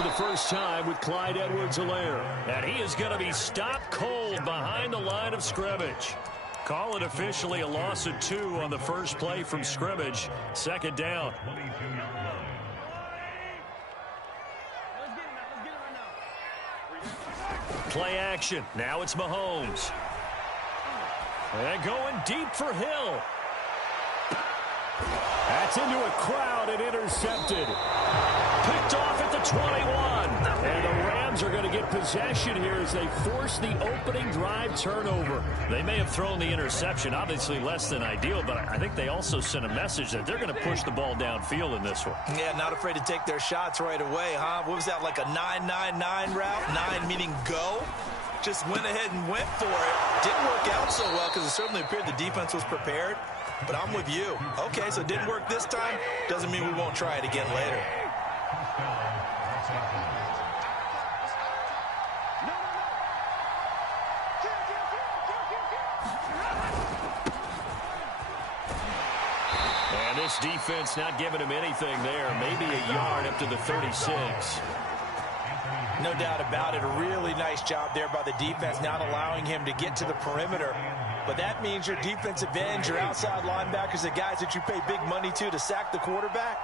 for the first time with Clyde Edwards-Helaire. And he is going to be stopped cold behind the line of scrimmage. Call it officially a loss of 2 on the first play from scrimmage. Second down. Play action. Now it's Mahomes. And going deep for Hill. That's into a crowd and intercepted. Picked off at the 21. And the Rams are going to get possession here as they force the opening drive turnover. They may have thrown the interception, obviously less than ideal, but I think they also sent a message that they're going to push the ball downfield in this one. Yeah, not afraid to take their shots right away, huh? What was that, like a 9-9-9 route? 9 meaning go? Just went ahead and went for it. Didn't work out so well because it certainly appeared the defense was prepared. But I'm with you. Okay, so it didn't work this time. Doesn't mean we won't try it again later. And this defense not giving him anything there. Maybe a yard up to the 36. No doubt about it. A really nice job there by the defense, not allowing him to get to the perimeter. But that means your defensive ends, your outside linebackers, the guys that you pay big money to sack the quarterback,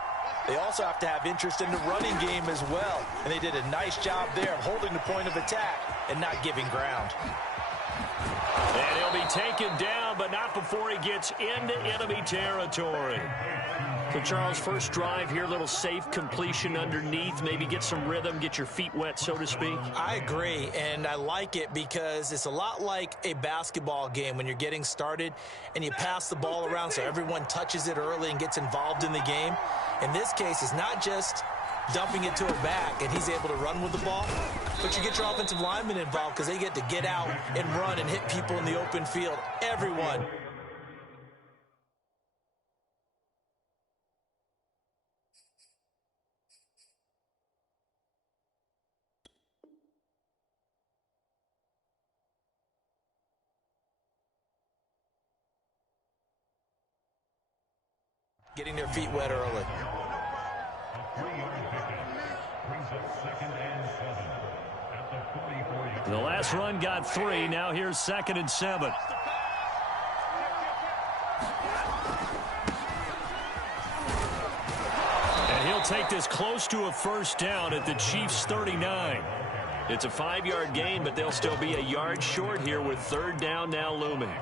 they also have to have interest in the running game as well. And they did a nice job there of holding the point of attack and not giving ground. And he'll be taken down, but not before he gets into enemy territory. So, Charles, first drive here, little safe completion underneath, maybe get some rhythm, get your feet wet, so to speak. I agree, and I like it because it's a lot like a basketball game when you're getting started and you pass the ball around so everyone touches it early and gets involved in the game. In this case, it's not just dumping it to a back and he's able to run with the ball, but you get your offensive linemen involved because they get to get out and run and hit people in the open field. Everyone. Getting their feet wet early. The last run got 3. Now here's 2nd and 7. And he'll take this close to a first down at the Chiefs' 39. It's a 5-yard gain, but they'll still be a yard short here with 3rd down now looming.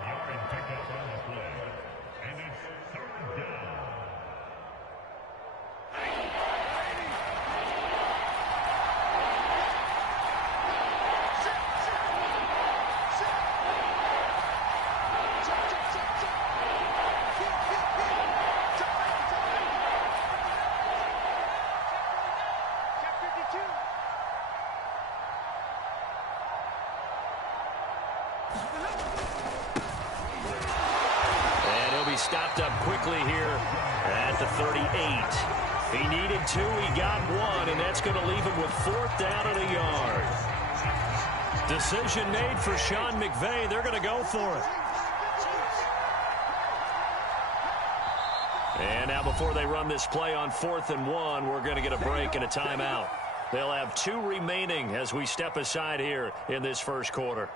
Stopped up quickly here at the 38. He needed 2, he got 1, and that's going to leave him with 4th down and a yard. Decision made for Sean McVay. They're going to go for it. And now before they run this play on 4th and 1, we're going to get a break and a timeout. They'll have 2 remaining as we step aside here in this first quarter.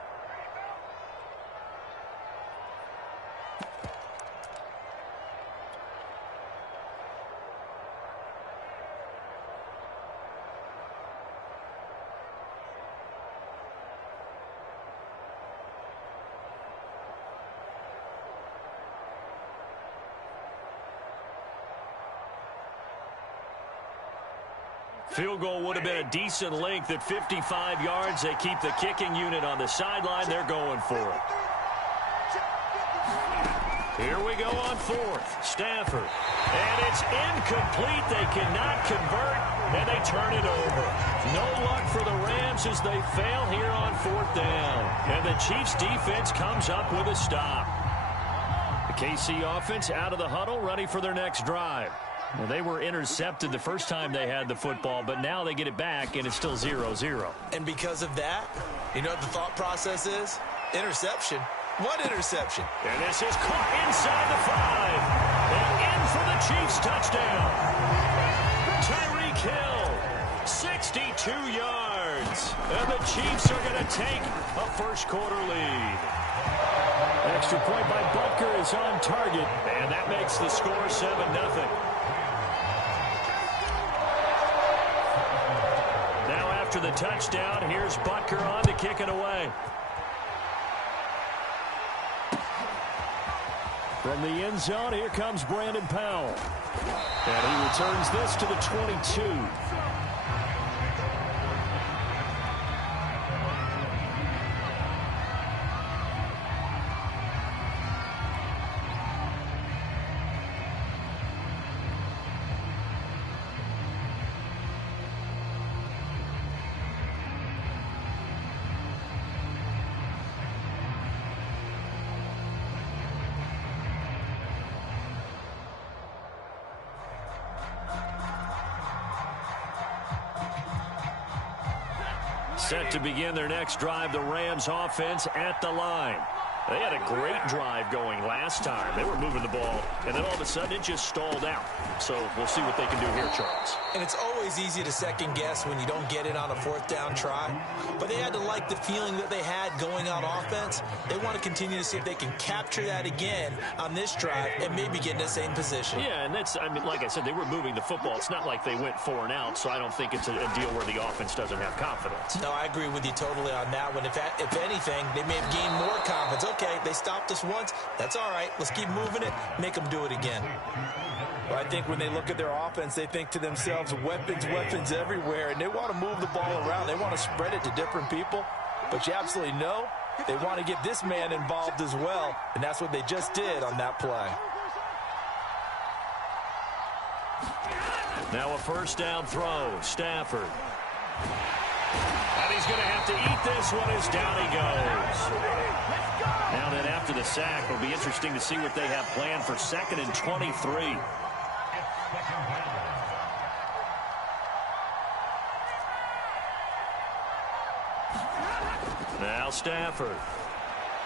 Field goal would have been a decent length at 55 yards. They keep the kicking unit on the sideline. They're going for it. Here we go on 4th. Stafford. And it's incomplete. They cannot convert, and they turn it over. No luck for the Rams as they fail here on 4th down. And the Chiefs defense comes up with a stop. The KC offense out of the huddle, ready for their next drive. Well, they were intercepted the first time they had the football, but now they get it back, and it's still 0-0. And because of that, you know what the thought process is? Interception. What interception? And this is caught inside the 5. And in for the Chiefs touchdown. Tyreek Hill 62 yards. And the Chiefs are going to take a first-quarter lead. Extra point by Butker is on target, and that makes the score 7-0. Now after the touchdown, here's Butker on to kick it away. From the end zone, here comes Brandon Powell. And he returns this to the 22. Set to begin their next drive, the Rams offense at the line. They had a great drive going last time. They were moving the ball, and then all of a sudden it just stalled out. So we'll see what they can do here, Charles. And it's always easy to second guess when you don't get it on a fourth down try. But they had to like the feeling that they had going on offense. They want to continue to see if they can capture that again on this drive and maybe get in the same position. Yeah, and that's, I mean, like I said, they were moving the football. It's not like they went 4 and out, so I don't think it's a deal where the offense doesn't have confidence. No, I agree with you totally on that one. If anything, they may have gained more confidence. Okay, they stopped us once. That's all right. Let's keep moving it. Make them do it again. Well, I think when they look at their offense, they think to themselves, weapons everywhere, and they want to move the ball around. They want to spread it to different people. But you absolutely know they want to get this man involved as well, and that's what they just did on that play. Now a first down throw, Stafford. And he's going to have to eat this one as down he goes. Now then after the sack, it'll be interesting to see what they have planned for 2nd and 23. Now Stafford.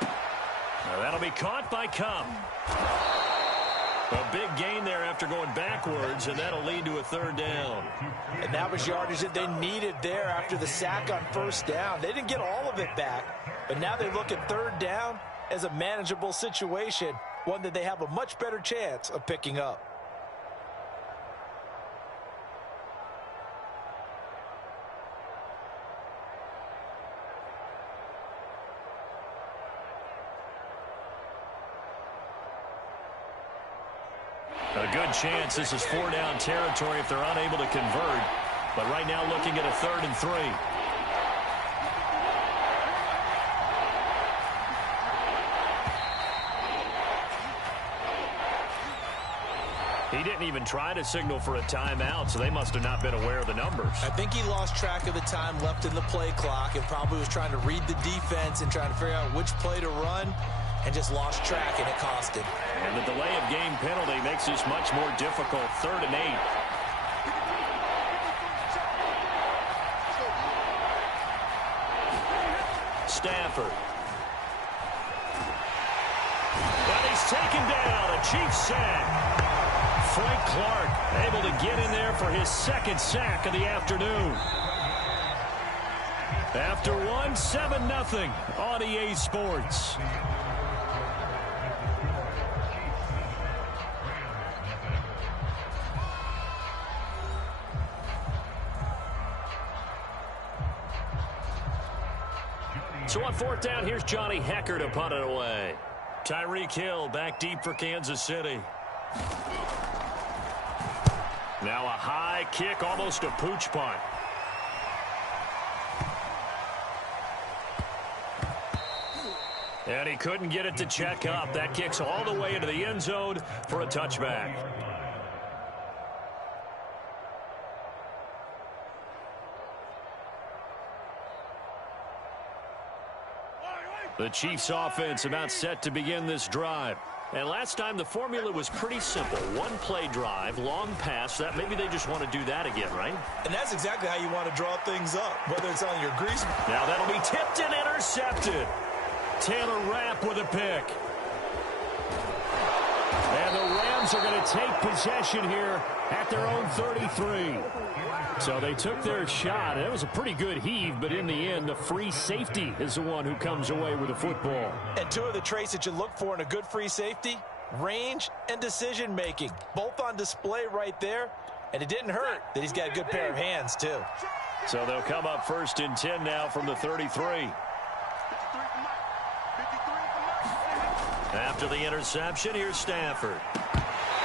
Now that'll be caught by Cup. A big gain there after going backwards, and that'll lead to a 3rd down. And that was yardage that they needed there after the sack on first down. They didn't get all of it back, but now they look at 3rd down as a manageable situation, one that they have a much better chance of picking up. A good chance this is 4-down territory if they're unable to convert. But right now looking at a 3rd and 3. He didn't even try to signal for a timeout, so they must have not been aware of the numbers. I think he lost track of the time left in the play clock and probably was trying to read the defense and trying to figure out which play to run, and just lost track, and it cost him. And the delay of game penalty makes this much more difficult. 3rd and 8. Stafford. And he's taken down. A Chiefs sack. Frank Clark able to get in there for his 2nd sack of the afternoon. After one, 7-0 on EA Sports. So on 4th down, here's Johnny Hecker to punt it away. Tyreek Hill back deep for Kansas City. Now a high kick, almost a pooch punt. And he couldn't get it to check up. That kicks all the way into the end zone for a touchback. The Chiefs offense about set to begin this drive. And last time the formula was pretty simple. One play drive, long pass. That maybe they just want to do that again, right? And that's exactly how you want to draw things up, whether it's on your grease. Now that'll be tipped and intercepted. Taylor Rapp with a pick. And the Rams Eagles are going to take possession here at their own 33. So they took their shot. It was a pretty good heave, but in the end, the free safety is the one who comes away with the football. And two of the traits that you look for in a good free safety, range and decision-making. Both on display right there. And it didn't hurt that he's got a good pair of hands, too. So they'll come up 1st and 10 now from the 33. After the interception, here's Stafford.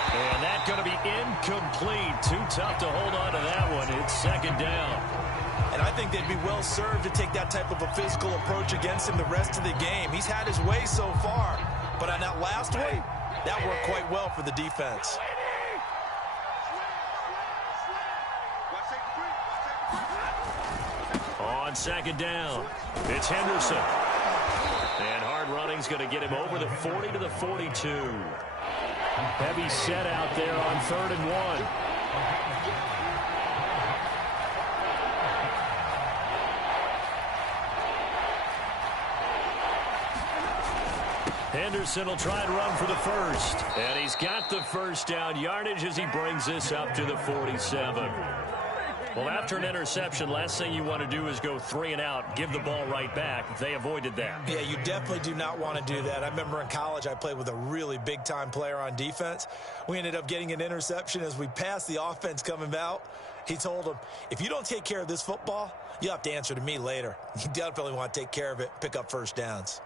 And that's going to be incomplete. Too tough to hold on to that one. It's 2nd down. And I think they'd be well served to take that type of a physical approach against him the rest of the game. He's had his way so far. But on that last one, that worked quite well for the defense. On 2nd down, it's Henderson. And hard running's going to get him over the 40 to the 42. Heavy set out there on 3rd and 1. Henderson will try and run for the first. And he's got the 1st down yardage as he brings this up to the 47. Well, after an interception, last thing you want to do is go 3 and out, give the ball right back. They avoided that. Yeah, you definitely do not want to do that. I remember in college I played with a really big-time player on defense. We ended up getting an interception as we passed the offense coming out. He told him, if you don't take care of this football, you'll have to answer to me later. You definitely want to take care of it, pick up 1st downs.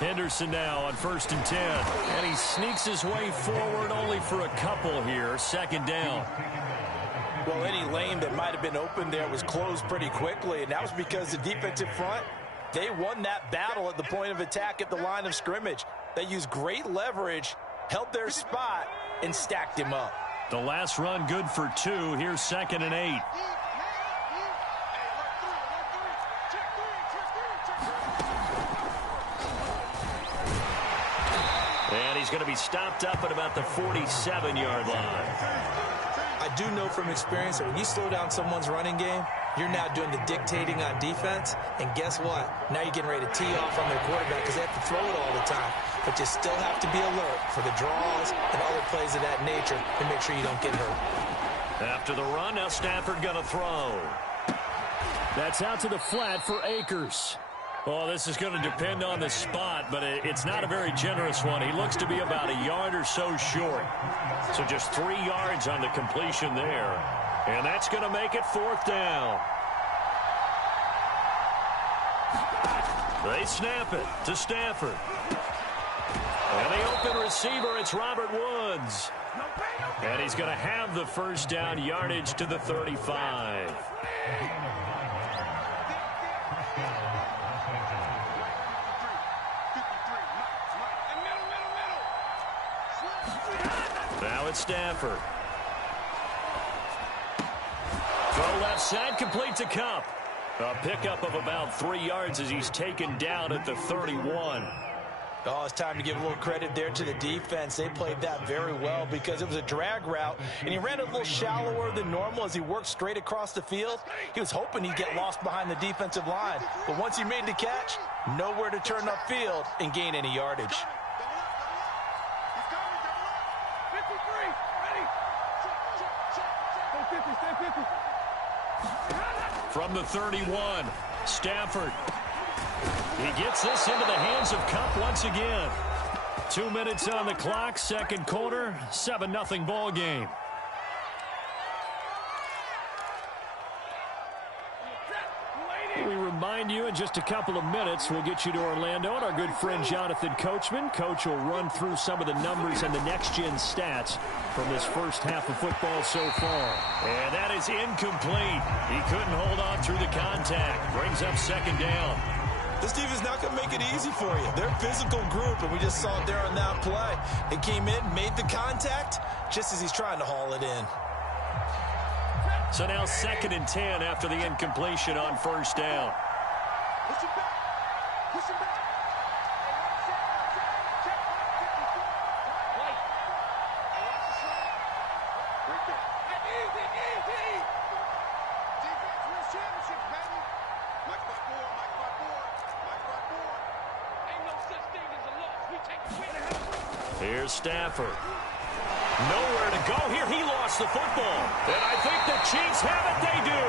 Henderson now on 1st and 10. And he sneaks his way forward only for a couple here. 2nd down. Well, any lane that might have been open there was closed pretty quickly, and that was because the defensive front, they won that battle at the point of attack at the line of scrimmage. They used great leverage, held their spot, and stacked him up. The last run good for 2. Here's 2nd and 8. And he's going to be stopped up at about the 47-yard line. I do know from experience that when you slow down someone's running game, you're now doing the dictating on defense. And guess what? Now you're getting ready to tee off on their quarterback because they have to throw it all the time. But you still have to be alert for the draws and other plays of that nature to make sure you don't get hurt. After the run, now Stafford going to throw. That's out to the flat for Akers. Well, this is going to depend on the spot, but it's not a very generous one. He looks to be about a yard or so short. So just 3 yards on the completion there. And that's going to make it 4th down. They snap it to Stafford. And the open receiver, it's Robert Woods. And he's going to have the 1st down yardage to the 35. Now it's Stafford. Throw left side, complete to Cup. A pickup of about 3 yards as he's taken down at the 31. Oh, it's time to give a little credit there to the defense. They played that very well because it was a drag route, and he ran a little shallower than normal as he worked straight across the field. He was hoping he'd get lost behind the defensive line, but once he made the catch, nowhere to turn upfield and gain any yardage. From the 31, Stafford. He gets this into the hands of Cup once again. 2 minutes on the clock, 2nd quarter, 7-0 ball game. We remind you in just a couple of minutes, we'll get you to Orlando and our good friend Jonathan Coachman. Coach will run through some of the numbers and the next-gen stats from this first half of football so far. And that is incomplete. He couldn't hold on through the contact. Brings up 2nd down. This team is not going to make it easy for you. They're a physical group, and we just saw it there on that play. They came in, made the contact, just as he's trying to haul it in. So now 2nd and 10 after the incompletion on 1st down. Push him back. Push him back. Right there. Easy. Defense, Here's Stafford. Nowhere to go here. He lost the football. And I think the Chiefs have it. They do.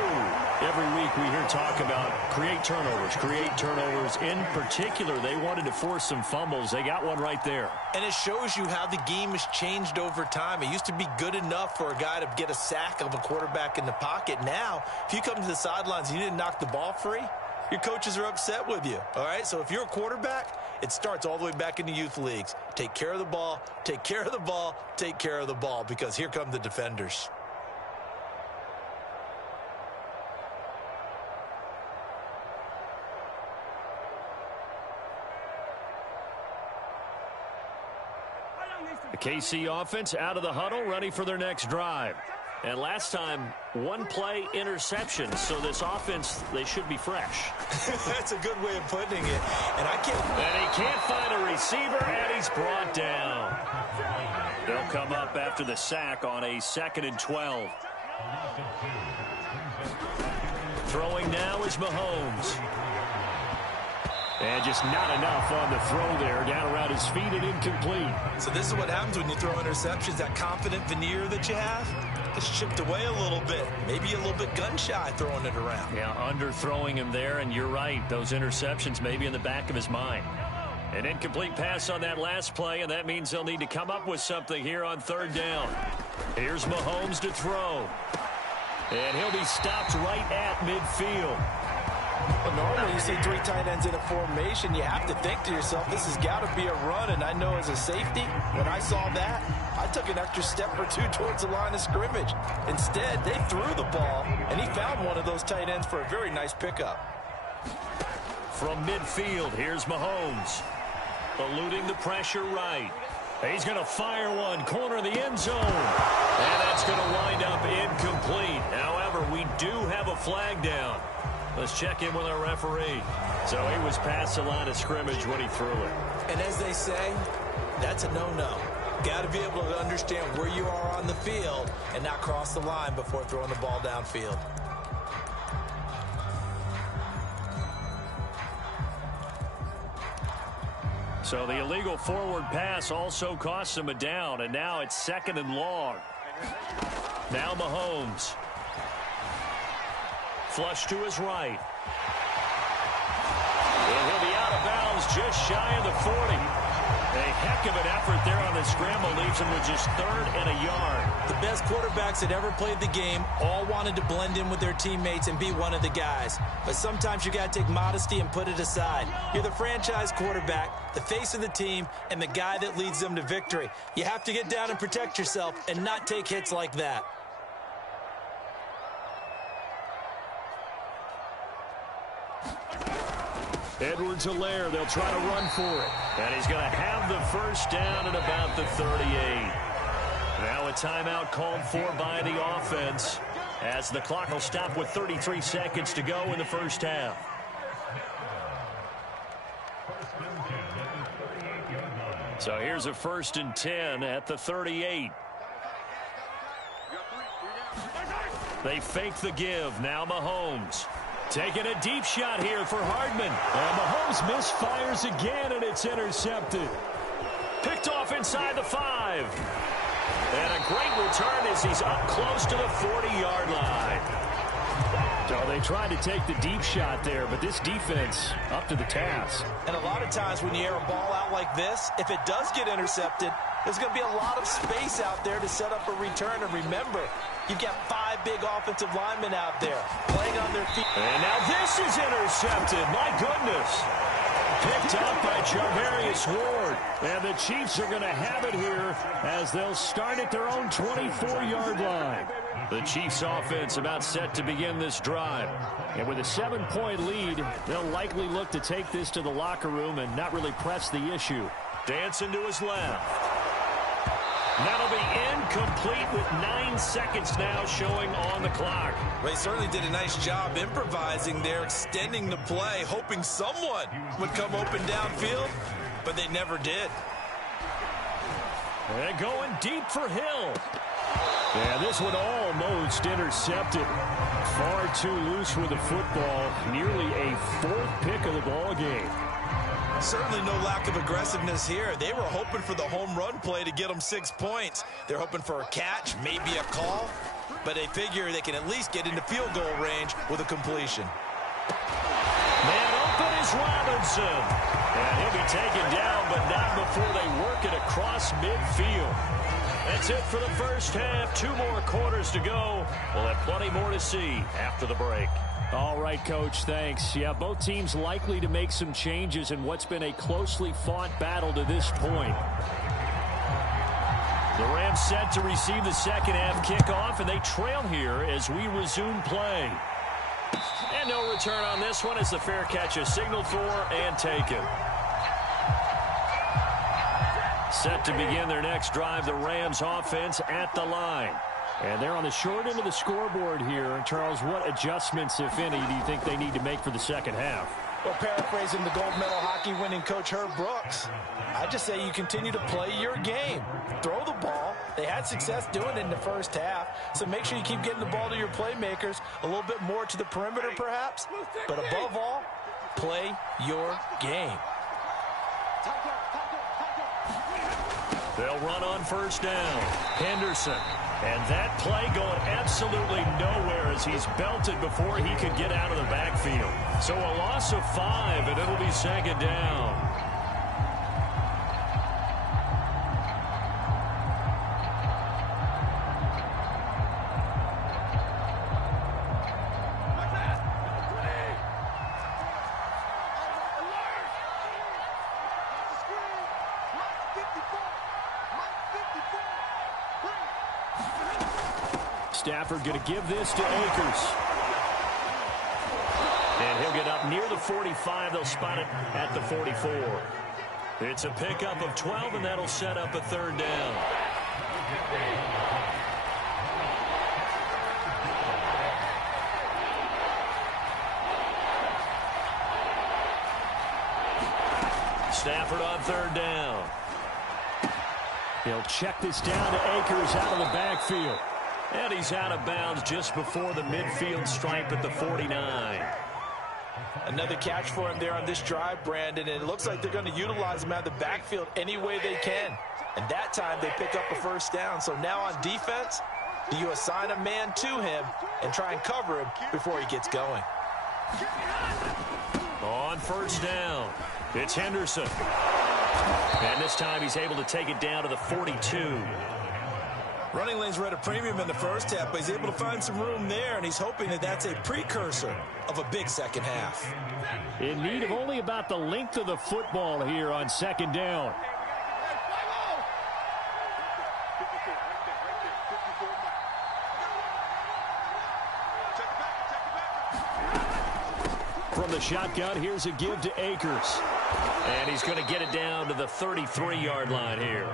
Every week we hear talk about create turnovers. In particular, they wanted to force some fumbles. They got one right there. And it shows you how the game has changed over time. It used to be good enough for a guy to get a sack of a quarterback in the pocket. Now, if you come to the sidelines and you didn't knock the ball free, your coaches are upset with you. All right, so if you're a quarterback, it starts all the way back in the youth leagues. Take care of the ball, take care of the ball, take care of the ball, because here come the defenders. The KC offense out of the huddle, ready for their next drive. And last time, one play interception. So this offense, they should be fresh. That's a good way of putting it. And he can't find a receiver, and he's brought down. They'll come up after the sack on a 2nd and 12. Throwing now is Mahomes. And just not enough on the throw there. Down around his feet and incomplete. So this is what happens when you throw interceptions. That confident veneer that you have is chipped away a little bit. Maybe a little bit gun-shy throwing it around. Yeah, underthrowing him there, and you're right. Those interceptions may be in the back of his mind. An incomplete pass on that last play, and that means they'll need to come up with something here on 3rd down. Here's Mahomes to throw. And he'll be stopped right at midfield. Well, normally you see 3 tight ends in a formation, you have to think to yourself, this has got to be a run. And I know as a safety, when I saw that, I took an extra step or 2 towards the line of scrimmage. Instead, they threw the ball, and he found one of those tight ends for a very nice pickup. From midfield, here's Mahomes. Eluding the pressure right. He's going to fire one, corner of the end zone. And that's going to wind up incomplete. However, we do have a flag down. Let's check in with our referee. So he was past the line of scrimmage when he threw it. And as they say, that's a no-no. Got to be able to understand where you are on the field and not cross the line before throwing the ball downfield. So the illegal forward pass also costs him a down, and now it's 2nd and long. Now Mahomes. Flush to his right. And he'll be out of bounds just shy of the 40. A heck of an effort there on the scramble leaves him with just 3rd and a yard. The best quarterbacks that ever played the game all wanted to blend in with their teammates and be one of the guys. But sometimes you got to take modesty and put it aside. You're the franchise quarterback, the face of the team, and the guy that leads them to victory. You have to get down and protect yourself and not take hits like that. Edwards-Helaire, they'll try to run for it. And he's going to have the 1st down at about the 38. Now a timeout called for by the offense, as the clock will stop with 33 seconds to go in the 1st half. So here's a 1st and 10 at the 38. They fake the give. Now Mahomes. Taking a deep shot here for Hardman. And Mahomes misfires again, and it's intercepted. Picked off inside the 5. And a great return as he's up close to the 40-yard line. So they tried to take the deep shot there, but this defense up to the task. And a lot of times when you air a ball out like this, if it does get intercepted, there's going to be a lot of space out there to set up a return. And remember, you've got 5 big offensive linemen out there playing on their feet. And now this is intercepted. My goodness. Picked up by Charvarius Ward. And the Chiefs are going to have it here as they'll start at their own 24-yard line. The Chiefs offense about set to begin this drive. And with a 7-point lead, they'll likely look to take this to the locker room and not really press the issue. Dancing to his left. That'll be incomplete with 9 seconds now showing on the clock. Well, he certainly did a nice job improvising there, extending the play, hoping someone would come open downfield, but they never did. And going deep for Hill. Yeah, this one almost intercepted. Far too loose with the football. Nearly a 4th pick of the ball game. Certainly no lack of aggressiveness here. They were hoping for the home run play to get them 6 points. They're hoping for a catch, maybe a call, but they figure they can at least get into field goal range with a completion. Man open is Robinson. And he'll be taken down, but not before they work it across midfield. That's it for the first half. 2 more quarters to go. We'll have plenty more to see after the break. All right, Coach, thanks. Yeah, both teams likely to make some changes in what's been a closely fought battle to this point. The Rams set to receive the second half kickoff, and they trail here as we resume play. And no return on this one as the fair catch is signaled for and taken. Set to begin their next drive, the Rams offense at the line. And they're on the short end of the scoreboard here. Charles, what adjustments, if any, do you think they need to make for the second half? Well, paraphrasing the gold medal hockey winning coach Herb Brooks, I just say you continue to play your game. Throw the ball. They had success doing it in the first half, so make sure you keep getting the ball to your playmakers, a little bit more to the perimeter perhaps, but above all, play your game. They'll run on first down. Henderson. And that play going absolutely nowhere as he's belted before he could get out of the backfield. So a loss of 5, and it'll be second down. Stafford going to give this to Akers. And he'll get up near the 45. They'll spot it at the 44. It's a pickup of 12, and that'll set up a third down. Stafford on third down. He'll check this down to Akers out of the backfield. And he's out of bounds just before the midfield stripe at the 49. Another catch for him there on this drive, Brandon, and it looks like they're going to utilize him out of the backfield any way they can. And that time they pick up a first down. So now on defense, do you assign a man to him and try and cover him before he gets going? On first down, it's Henderson. And this time he's able to take it down to the 42. Running lanes were at a premium in the first half, but he's able to find some room there, and he's hoping that that's a precursor of a big second half. In need of only about the length of the football here on second down. From the shotgun, here's a give to Akers. And he's going to get it down to the 33-yard line here.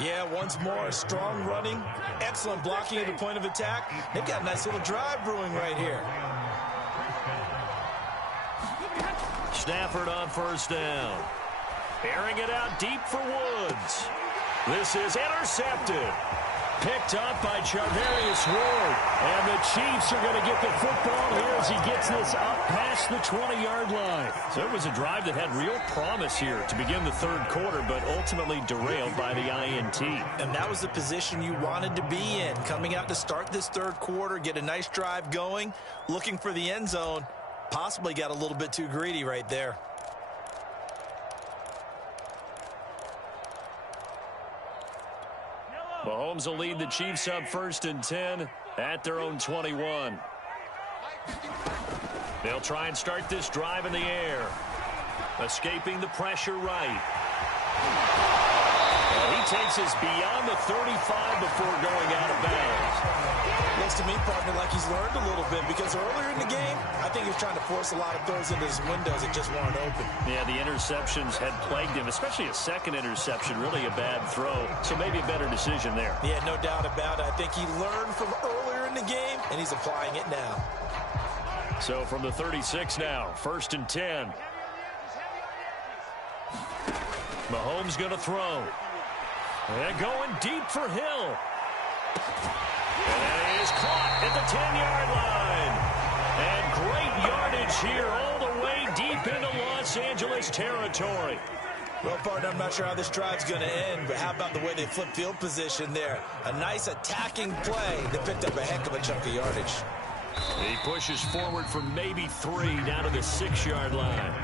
Yeah, once more, strong running, excellent blocking at the point of attack. They've got a nice little drive brewing right here. Stafford on first down. Airing it out deep for Woods. This is intercepted. Picked up by Charvarius Ward. And the Chiefs are going to get the football here as he gets this up past the 20-yard line. So it was a drive that had real promise here to begin the third quarter, but ultimately derailed by the INT. And that was the position you wanted to be in. Coming out to start this third quarter, get a nice drive going, looking for the end zone. Possibly got a little bit too greedy right there. Mahomes will lead the Chiefs up first and 10 at their own 21. They'll try and start this drive in the air. Escaping the pressure right. And he takes us beyond the 35 before going out of bounds. Looks to me, partner, like he's learned a little bit, because earlier in the game, I think he was trying to force a lot of throws into his windows that just weren't open. Yeah, the interceptions had plagued him, especially a second interception, really a bad throw. So maybe a better decision there. Yeah, no doubt about it. I think he learned from earlier in the game, and he's applying it now. So from the 36 now, first and 10. Mahomes going to throw. And going deep for Hill. And that is caught at the 10-yard line. And great yardage yardage here all the way deep into Los Angeles territory. Well, partner, I'm not sure how this drive's going to end, but how about the way they flip field position there? A nice attacking play that picked up a heck of a chunk of yardage. He pushes forward for maybe 3 down to the 6-yard line.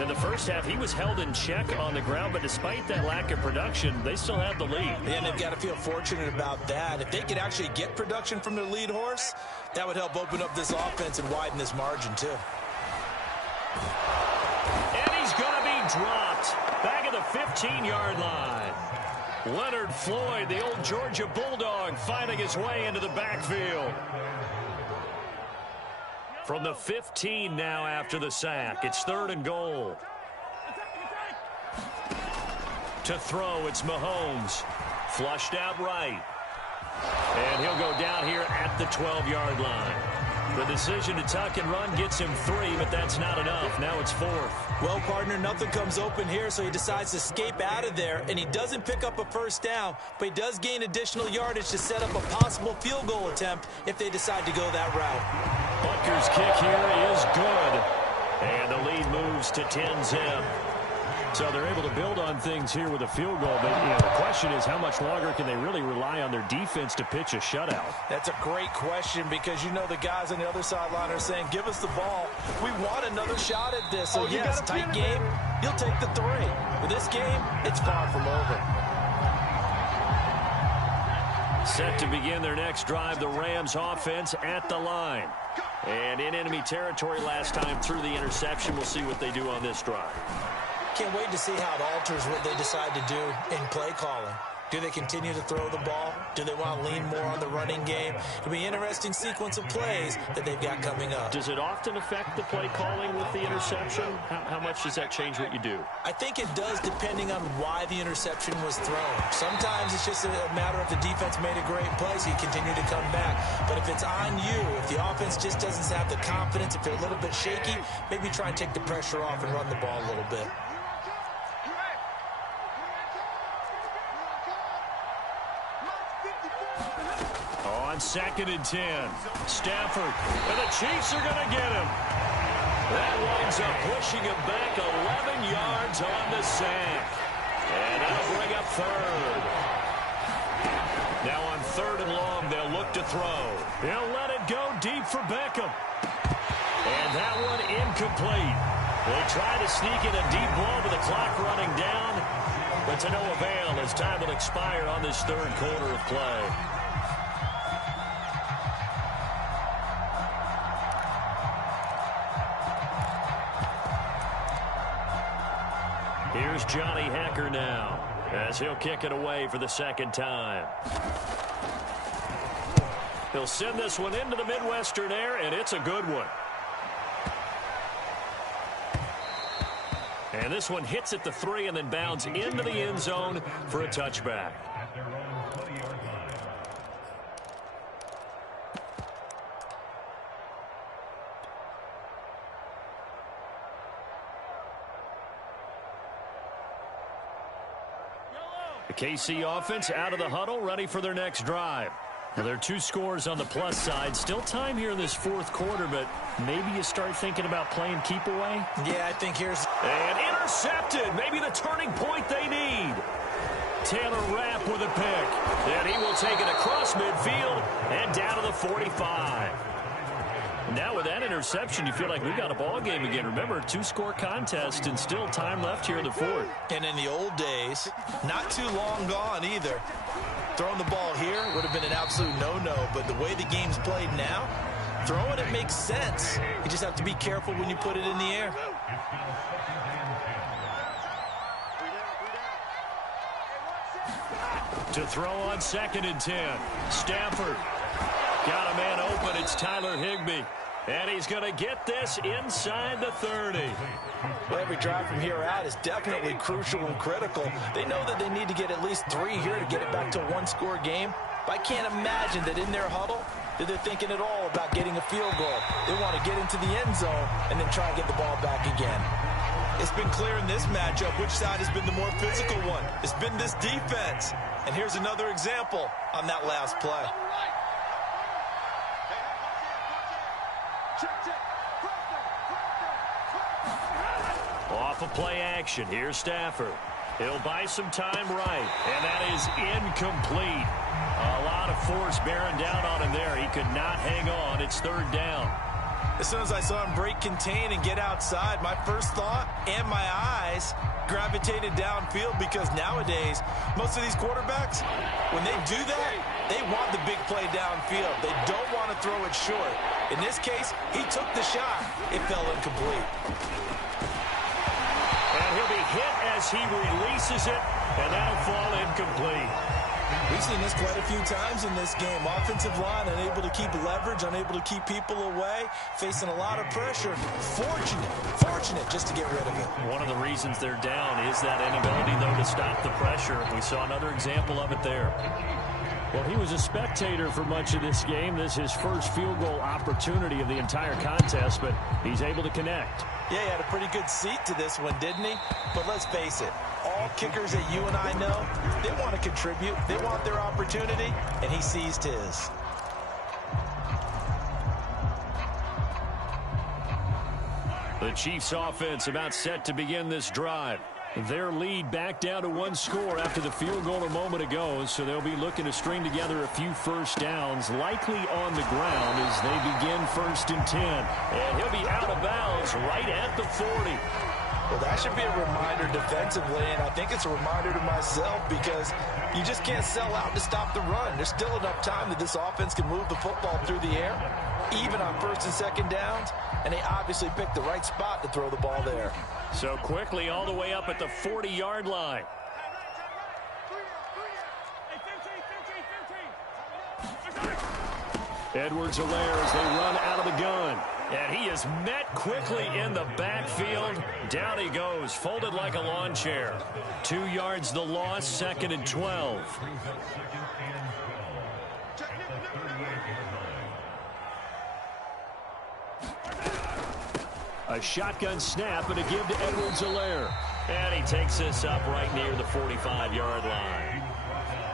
In the first half, he was held in check on the ground, but despite that lack of production, they still have the lead. And they've got to feel fortunate about that. If they could actually get production from their lead horse, that would help open up this offense and widen this margin, too. And he's going to be dropped back at the 15-yard line. Leonard Floyd, the old Georgia Bulldog, finding his way into the backfield. From the 15 now after the sack. It's 3rd and goal. To throw, it's Mahomes. Flushed out right. And he'll go down here at the 12-yard line. The decision to tuck and run gets him 3, but that's not enough. Now it's 4th. Well, partner, nothing comes open here, so he decides to escape out of there, and he doesn't pick up a first down, but he does gain additional yardage to set up a possible field goal attempt if they decide to go that route. Butker's kick here is good, and the lead moves to 10-zip. So they're able to build on things here with a field goal, but the question is how much longer can they really rely on their defense to pitch a shutout? That's a great question because you know the guys on the other sideline are saying, give us the ball. We want another shot at this. So, yes, tight game, you'll take the 3. With this game, it's far from over. Set to begin their next drive, the Rams offense at the line. And in enemy territory last time through the interception. We'll see what they do on this drive. Can't wait to see how it alters what they decide to do in play calling. Do they continue to throw the ball? Do they want to lean more on the running game? It'll be an interesting sequence of plays that they've got coming up. Does it often affect the play calling with the interception? How much does that change what you do? I think it does depending on why the interception was thrown. Sometimes it's just a matter of the defense made a great play, so you continue to come back. But if it's on you, if the offense just doesn't have the confidence, if they're a little bit shaky, maybe try and take the pressure off and run the ball a little bit. On 2nd and 10, Stafford, and the Chiefs are going to get him. That winds up pushing him back 11 yards on the sack. And that'll bring up 3rd. Now on 3rd and long, they'll look to throw. They'll let it go deep for Beckham. And that one incomplete. They try to sneak in a deep ball with the clock running down, but to no avail as time will expire on this 3rd quarter of play. Here's Johnny Hacker now as he'll kick it away for the 2nd time. He'll send this one into the Midwestern air, and it's a good one. And this one hits at the 3 and then bounds into the end zone for a touchback. The KC offense out of the huddle, ready for their next drive. Now, there are 2 scores on the plus side. Still time here in this 4th quarter, but maybe you start thinking about playing keep away. Yeah, I think here's... And intercepted. Maybe the turning point they need. Taylor Rapp with a pick. And he will take it across midfield and down to the 45. Now with that interception, you feel like we got a ball game again. Remember, 2-score contest and still time left here in the 4th. And in the old days, not too long gone either. Throwing the ball here would have been an absolute no-no, but the way the game's played now, throwing it makes sense. You just have to be careful when you put it in the air. To throw on 2nd and 10. Stafford got a man open. It's Tyler Higbee. And he's going to get this inside the 30. Well, every drive from here out is definitely crucial and critical. They know that they need to get at least 3 here to get it back to a 1-score game. But I can't imagine that in their huddle that they're thinking at all about getting a field goal. They want to get into the end zone and then try and get the ball back again. It's been clear in this matchup which side has been the more physical one. It's been this defense. And here's another example on that last play. Off of play action, here's Stafford. He'll buy some time right, and that is incomplete. A lot of force bearing down on him there. He could not hang on. It's third down. As soon as I saw him break contain and get outside, my first thought and my eyes gravitated downfield, because nowadays, most of these quarterbacks, when they do that, they want the big play downfield. They don't want to throw it short. In this case, he took the shot. It fell incomplete. And he'll be hit as he releases it, and that'll fall incomplete. We've seen this quite a few times in this game. Offensive line unable to keep leverage, unable to keep people away, facing a lot of pressure. Fortunate just to get rid of it. One of the reasons they're down is that inability, though, to stop the pressure. We saw another example of it there. Well, he was a spectator for much of this game. This is his first field goal opportunity of the entire contest, but he's able to connect. Yeah, he had a pretty good seat to this one, didn't he? But let's face it, all kickers that you and I know, they want to contribute. They want their opportunity, and he seized his. The Chiefs offense about set to begin this drive. Their lead back down to one score after the field goal a moment ago, so they'll be looking to string together a few first downs, likely on the ground as they begin 1st and 10. And he'll be out of bounds right at the 40. Well, that should be a reminder defensively, and I think it's a reminder to myself, because you just can't sell out to stop the run. There's still enough time that this offense can move the football through the air, even on 1st and 2nd downs, and they obviously picked the right spot to throw the ball there. So quickly all the way up at the 40-yard line. Edwards-Helaire as they run out of the gun. And he is met quickly in the backfield. Down he goes, folded like a lawn chair. 2 yards the loss, 2nd and 12. A shotgun snap and a give to Edwards-Helaire. And he takes this up right near the 45-yard line.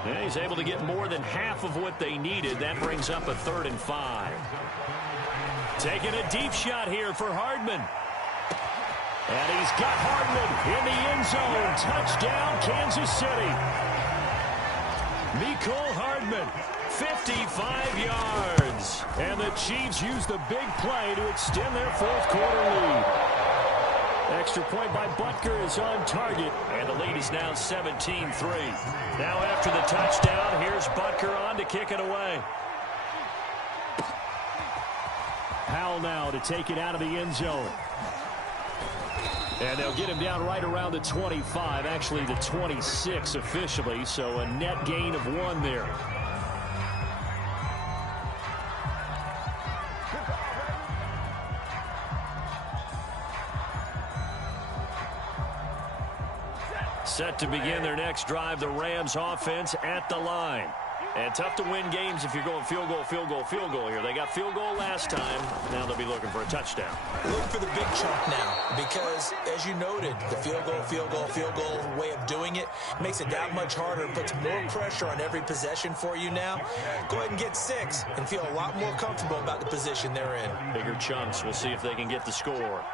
And he's able to get more than half of what they needed. That brings up a 3rd and 5. Taking a deep shot here for Hardman. And he's got Hardman in the end zone. Touchdown, Kansas City. Mecole Hardman, 55 yards. And the Chiefs use the big play to extend their 4th quarter lead. Extra point by Butker is on target, and the lead is now 17-3. Now after the touchdown, here's Butker on to kick it away. Howell now to take it out of the end zone. And they'll get him down right around the 25, actually the 26 officially, so a net gain of 1 there. Set to begin their next drive, the Rams offense at the line. And tough to win games if you're going field goal, field goal, field goal here. They got field goal last time. Now they'll be looking for a touchdown. Looking for the big chunk now, because, as you noted, the field goal way of doing it makes it that much harder, puts more pressure on every possession for you now. Go ahead and get 6 and feel a lot more comfortable about the position they're in. Bigger chunks. We'll see if they can get the score.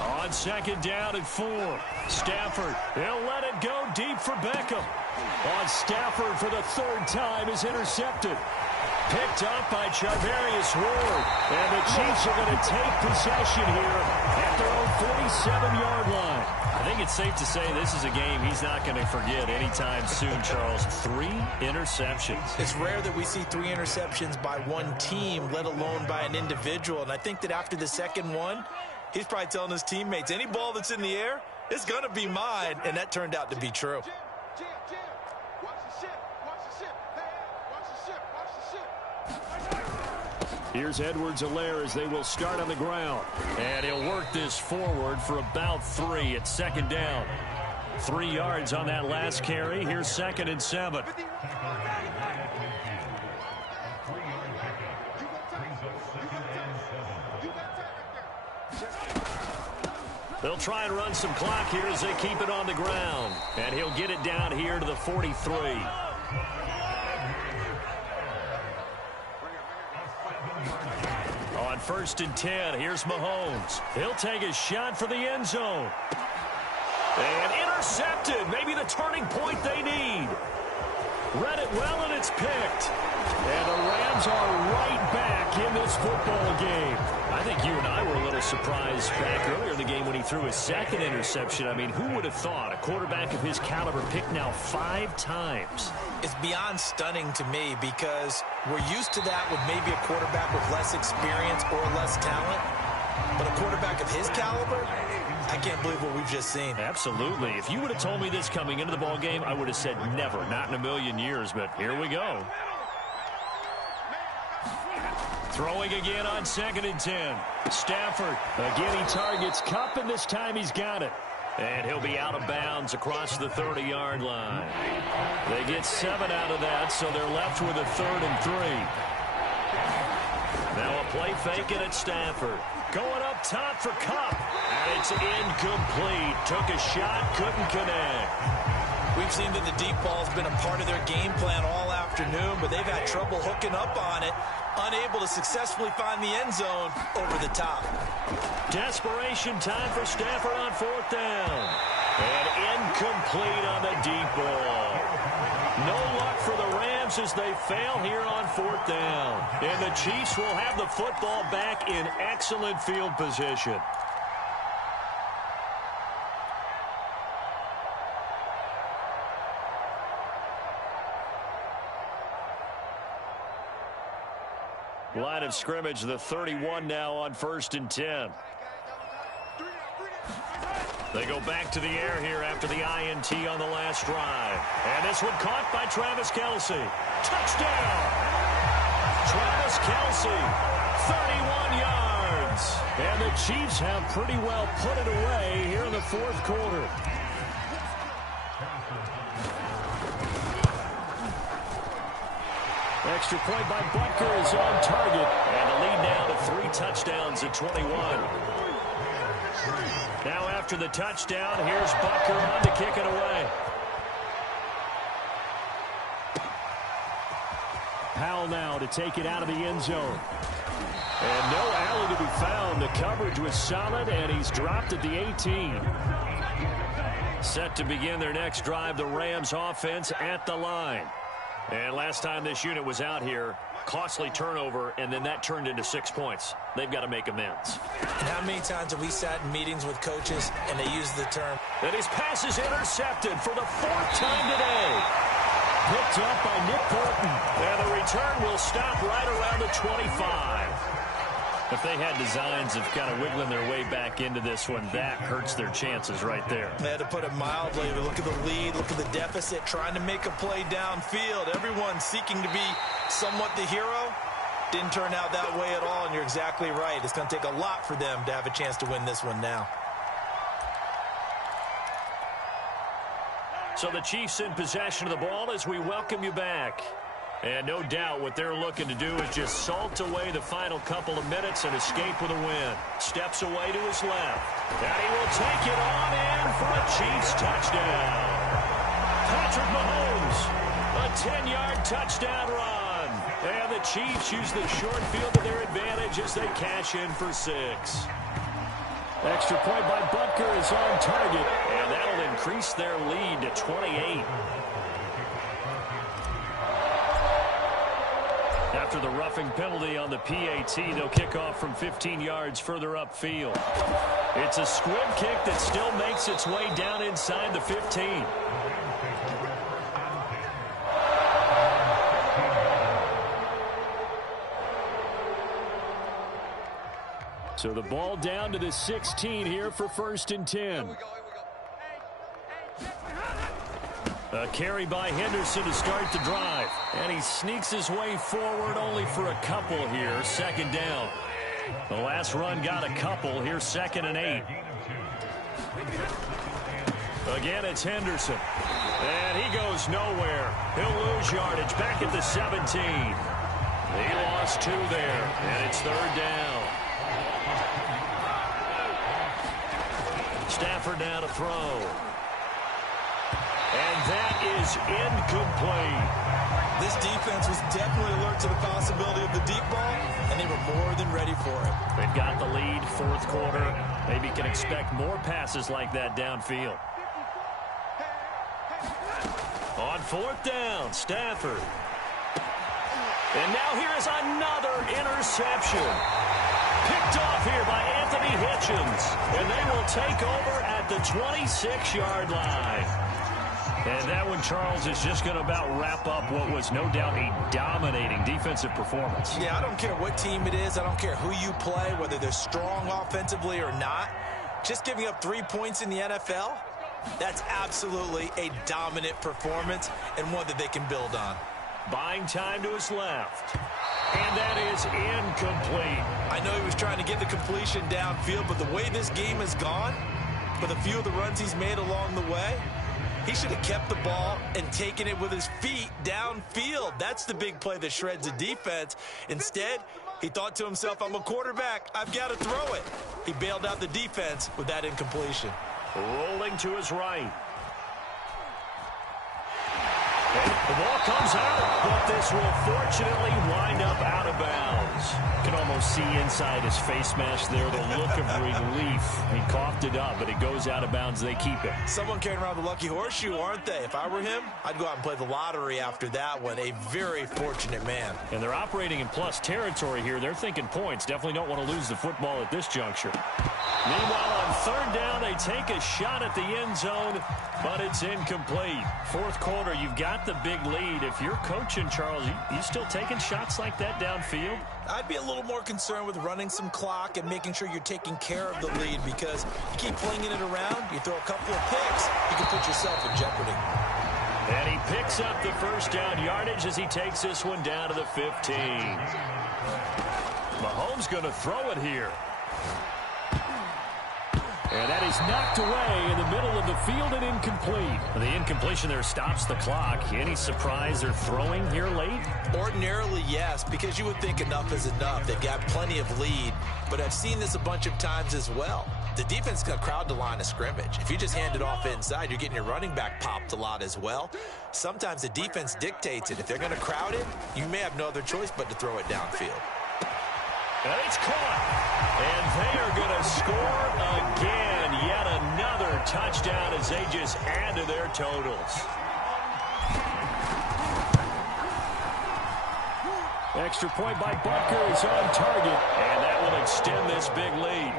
On 2nd down and 4. Stafford, he'll let it go deep for Beckham. On Stafford for the 3rd time is intercepted. Picked up by Charvarius Ward. And the Chiefs are going to take possession here at their own 47-yard line. I think it's safe to say this is a game he's not going to forget anytime soon, Charles. 3 interceptions. It's rare that we see 3 interceptions by one team, let alone by an individual. And I think that after the 2nd one, he's probably telling his teammates, any ball that's in the air, it's going to be mine. And that turned out to be true. Here's Edwards-Helaire as they will start on the ground. And he'll work this forward for about 3 at 2nd down. 3 yards on that last carry. Here's 2nd and 7. They'll try and run some clock here as they keep it on the ground. And he'll get it down here to the 43. on 1st and 10. Here's Mahomes. He'll take a shot for the end zone. And intercepted. Maybe the turning point they need. Read it well, and it's picked. And the Rams are right back in this football game. I think you and I were a little surprised back earlier in the game when he threw his second interception. I mean, who would have thought a quarterback of his caliber picked now 5 times? It's beyond stunning to me because we're used to that with maybe a quarterback with less experience or less talent. But a quarterback of his caliber, I can't believe what we've just seen. Absolutely. If you would have told me this coming into the ball game, I would have said never, not in a million years. But here we go. Throwing again on 2nd and 10. Stafford. Again, he targets Kupp, and this time he's got it. And he'll be out of bounds across the 30-yard line. They get 7 out of that, so they're left with a 3rd and 3. Now a play fake it at Stafford. Going up top for Kupp. And it's incomplete. Took a shot, couldn't connect. We've seen that the deep ball's been a part of their game plan all afternoon, but they've had trouble hooking up on it, unable to successfully find the end zone over the top. Desperation time for Stafford on 4th down. And incomplete on the deep ball. No luck for the Rams as they fail here on 4th down. And the Chiefs will have the football back in excellent field position. Line of scrimmage, the 31 now on 1st and 10. They go back to the air here after the INT on the last drive. And this one caught by Travis Kelce. Touchdown! Travis Kelce, 31 yards. And the Chiefs have pretty well put it away here in the 4th quarter. Extra point by Butker is on target. And the lead now to 3 touchdowns at 21. Now after the touchdown, here's Butker on to kick it away. Powell now to take it out of the end zone. And no alley to be found. The coverage was solid, and he's dropped at the 18. Set to begin their next drive, the Rams offense at the line. And last time this unit was out here, costly turnover, and then that turned into 6 points. They've got to make amends. And how many times have we sat in meetings with coaches and they use the term, and his pass is intercepted for the 4th time today. Picked up by Nick Bolton. And the return will stop right around the 25. If they had designs of kind of wiggling their way back into this one, that hurts their chances right there. They had to put it mildly. Look at the lead, look at the deficit, trying to make a play downfield. Everyone seeking to be somewhat the hero. Didn't turn out that way at all, and you're exactly right. It's going to take a lot for them to have a chance to win this one now. So the Chiefs in possession of the ball as we welcome you back. And no doubt what they're looking to do is just salt away the final couple of minutes and escape with a win. Steps away to his left. And he will take it on in for a Chiefs touchdown. Patrick Mahomes, a 10-yard touchdown run. And the Chiefs use the short field to their advantage as they cash in for 6. Extra point by Butker is on target. And that'll increase their lead to 28. After the roughing penalty on the PAT, they'll kick off from 15 yards further upfield. It's a squib kick that still makes its way down inside the 15. So the ball down to the 16 here for 1st and 10. A carry by Henderson to start the drive. And he sneaks his way forward only for a couple here. 2nd down. The last run got a couple. Here's 2nd and 8. Again, it's Henderson. And he goes nowhere. He'll lose yardage back at the 17. He lost 2 there. And it's 3rd down. Stafford now to throw. And that is incomplete. This defense was definitely alert to the possibility of the deep ball, and and they were more than ready for it. They've got the lead, fourth quarter. Maybe can expect more passes like that downfield. On fourth down, Stafford. And now here is another interception. Picked off here by Anthony Hitchens. And they will take over at the 26-yard line. And that one, Charles, is just going to about wrap up what was no doubt a dominating defensive performance. Yeah, I don't care what team it is. I don't care who you play, whether they're strong offensively or not. Just giving up 3 points in the NFL, that's absolutely a dominant performance and one that they can build on. Buying time to his left. And that is incomplete. I know he was trying to get the completion downfield, but the way this game has gone, with a few of the runs he's made along the way, he should have kept the ball and taken it with his feet downfield. That's the big play that shreds the defense. Instead, he thought to himself, I'm a quarterback. I've got to throw it. He bailed out the defense with that incompletion. Rolling to his right. The ball comes out, but this will fortunately wind up out of bounds. You can almost see inside his face mask there the look of relief. He coughed it up, but it goes out of bounds. They keep it. Someone carrying around the lucky horseshoe, aren't they? If I were him, I'd go out and play the lottery after that one. A very fortunate man. And they're operating in plus territory here. They're thinking points. Definitely don't want to lose the football at this juncture. Meanwhile, on third down, they take a shot at the end zone, but it's incomplete. Fourth quarter, you've got the big lead. If you're coaching, Charles, you still taking shots like that downfield? I'd be a little more concerned with running some clock and making sure you're taking care of the lead, because you keep flinging it around, you throw a couple of picks, you can put yourself in jeopardy. And he picks up the first down yardage as he takes this one down to the 15. Mahomes going to throw it here. And that is knocked away in the middle of the field and incomplete. The incompletion there stops the clock. Any surprise they're throwing here late? Ordinarily, yes, because you would think enough is enough. They've got plenty of lead, but I've seen this a bunch of times as well. The defense is going to crowd the line of scrimmage. If you just hand it off inside, you're getting your running back popped a lot as well. Sometimes the defense dictates it. If they're going to crowd it, you may have no other choice but to throw it downfield. And it's caught. And they are going to score again. Yet another touchdown as they just add to their totals. Extra point by Butker is on target. And that will extend this big lead.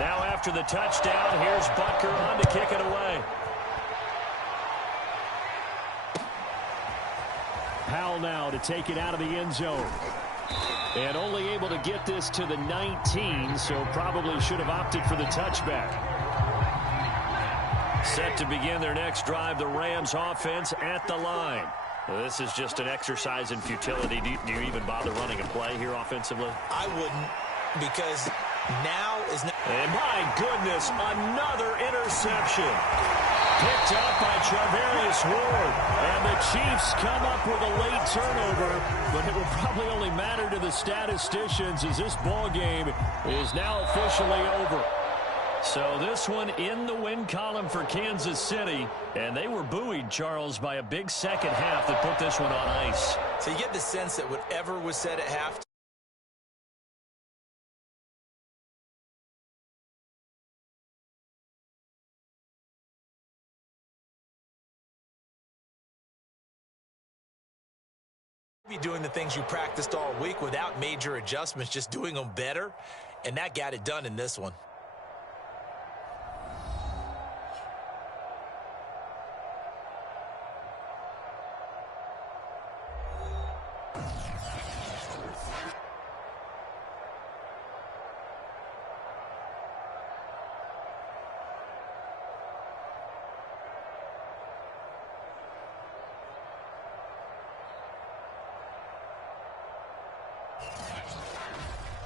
Now after the touchdown, here's Butker on to kick it away. Powell now to take it out of the end zone. And only able to get this to the 19, so probably should have opted for the touchback. Set to begin their next drive, the Rams offense at the line. This is just an exercise in futility. Do you even bother running a play here offensively? I wouldn't, because now is not. And my goodness, another interception. Picked up by Charvarius Ward. And the Chiefs come up with a late turnover, but it will probably only matter to the statisticians as this ball game is now officially over. So this one in the win column for Kansas City, and they were buoyed, Charles, by a big second half that put this one on ice. So you get the sense that whatever was said at halftime, be doing the things you practiced all week without major adjustments, just doing them better, and that got it done in this one.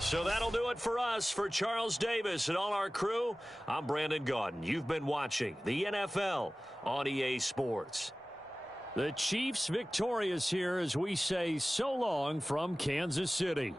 So that'll do it for us. For Charles Davis and all our crew, I'm Brandon God. You've been watching the NFL on EA Sports. The Chiefs victorious here as we say so long from Kansas City.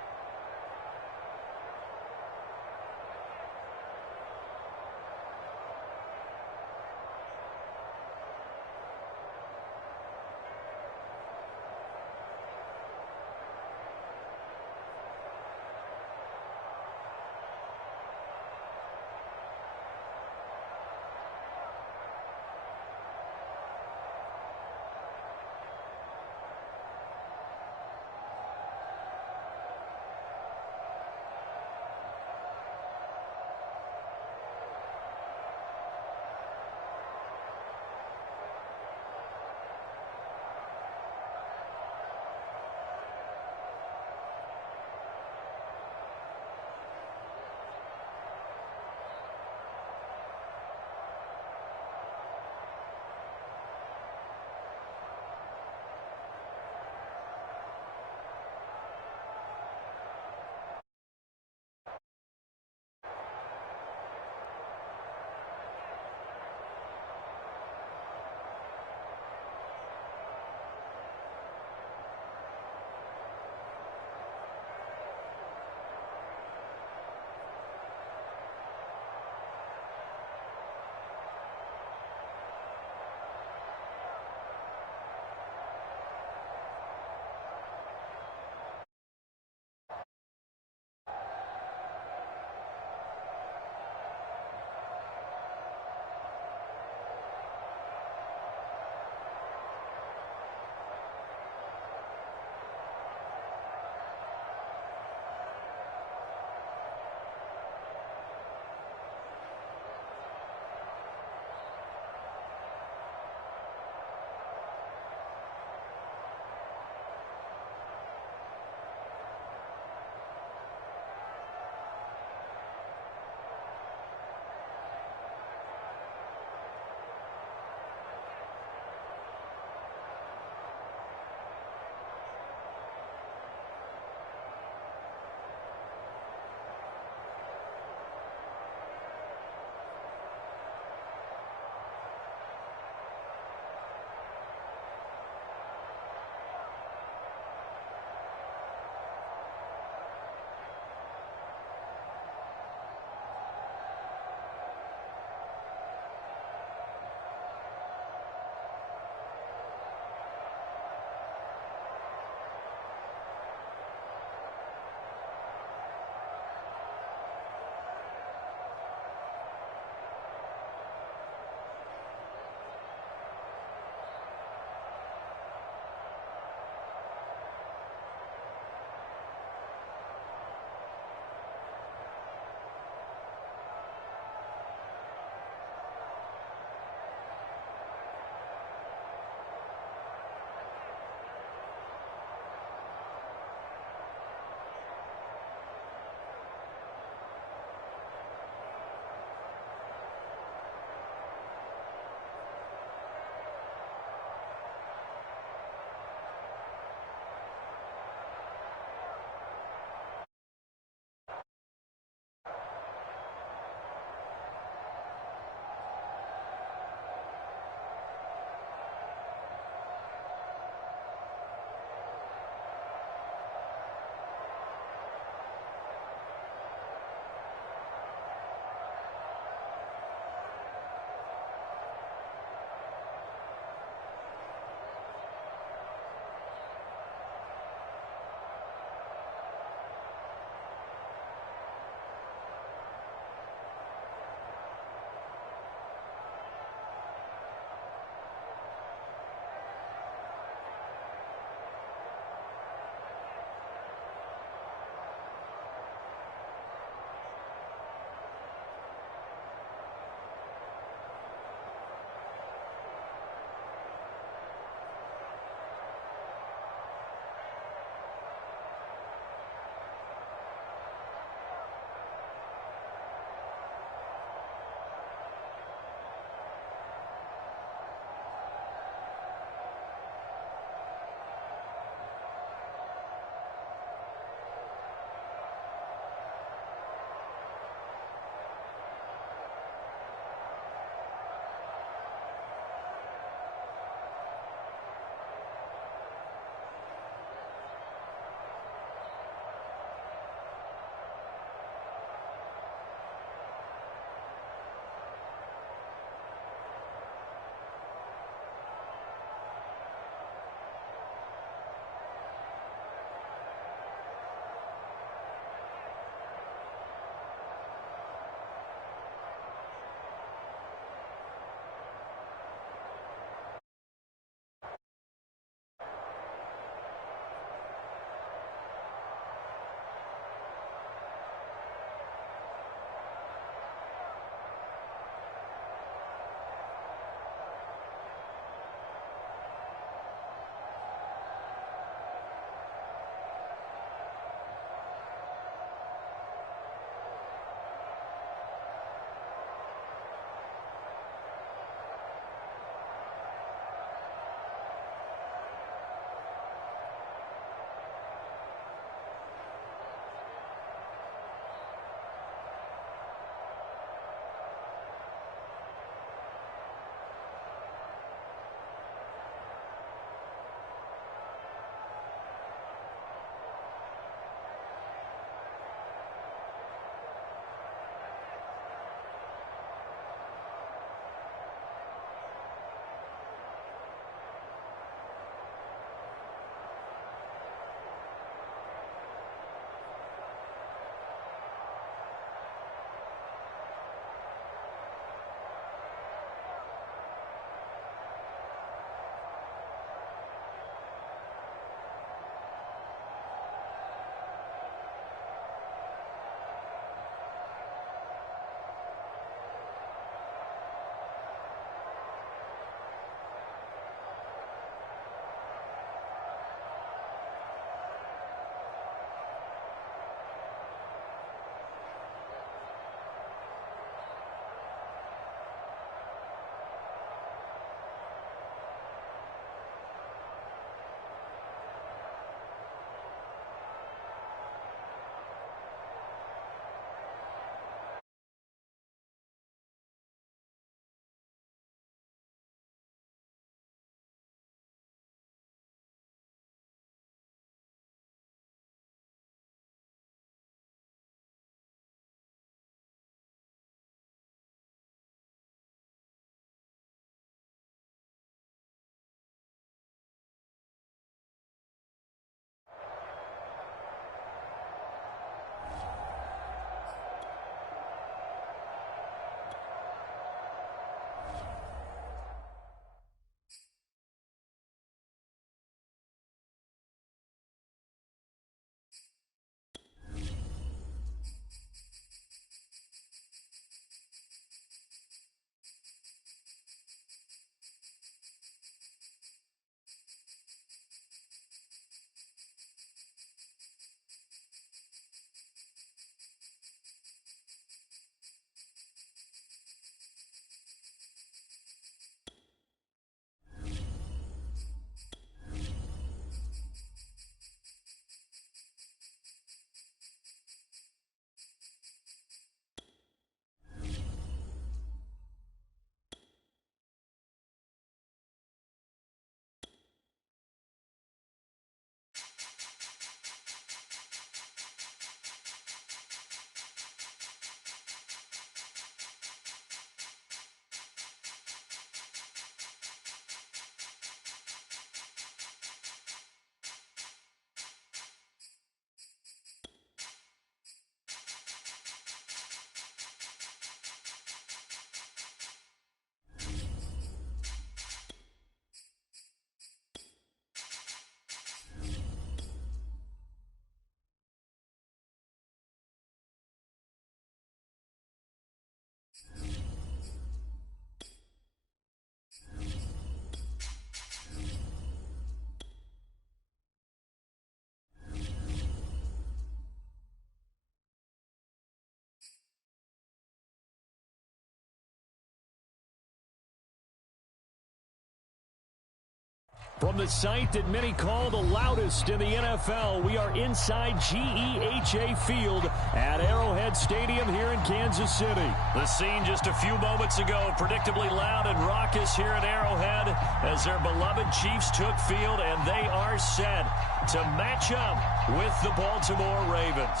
From the site that many call the loudest in the NFL, we are inside GEHA Field at Arrowhead Stadium here in Kansas City. The scene just a few moments ago, predictably loud and raucous here at Arrowhead as their beloved Chiefs took field, and they are set to match up with the Baltimore Ravens.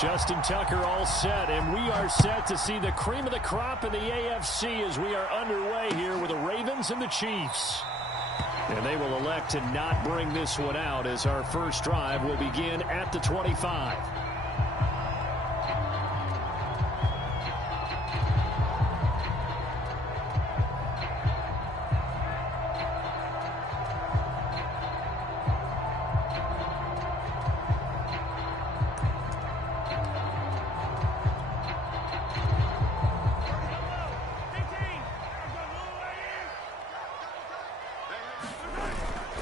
Justin Tucker all set, and we are set to see the cream of the crop in the AFC as we are underway here with the Ravens and the Chiefs. And they will elect to not bring this one out as our first drive will begin at the 25.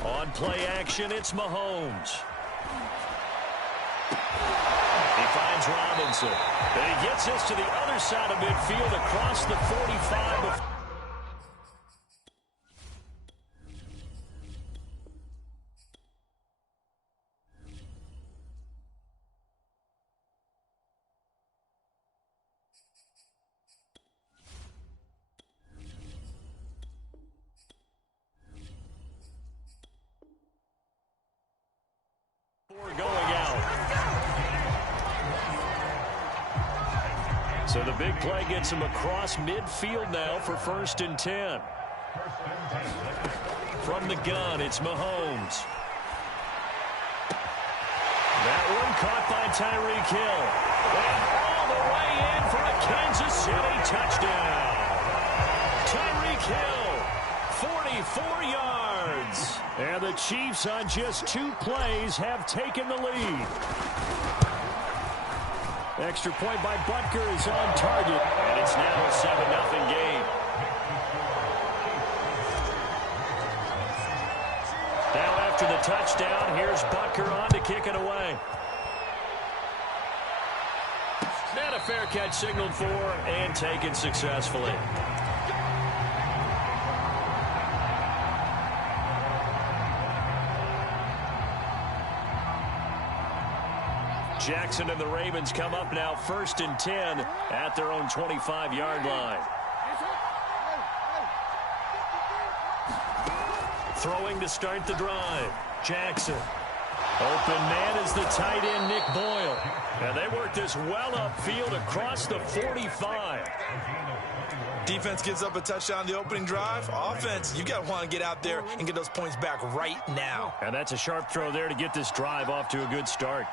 On play action, it's Mahomes. He finds Robinson. And he gets this to the other side of midfield across the 45. So the big play gets him across midfield now for 1st and 10. From the gun, it's Mahomes. That one caught by Tyreek Hill. And all the way in for a Kansas City touchdown. Tyreek Hill, 44 yards. And the Chiefs on just 2 plays have taken the lead. Extra point by Butker is on target, and it's now a 7-0 game. Now after the touchdown, here's Butker on to kick it away. And a fair catch signaled for and taken successfully. Jackson and the Ravens come up now 1st and 10 at their own 25-yard line. Throwing to start the drive. Jackson. Open man is the tight end, Nick Boyle. And they work this well upfield across the 45. Defense gives up a touchdown the opening drive. Offense, you got to want to get out there and get those points back right now. And that's a sharp throw there to get this drive off to a good start.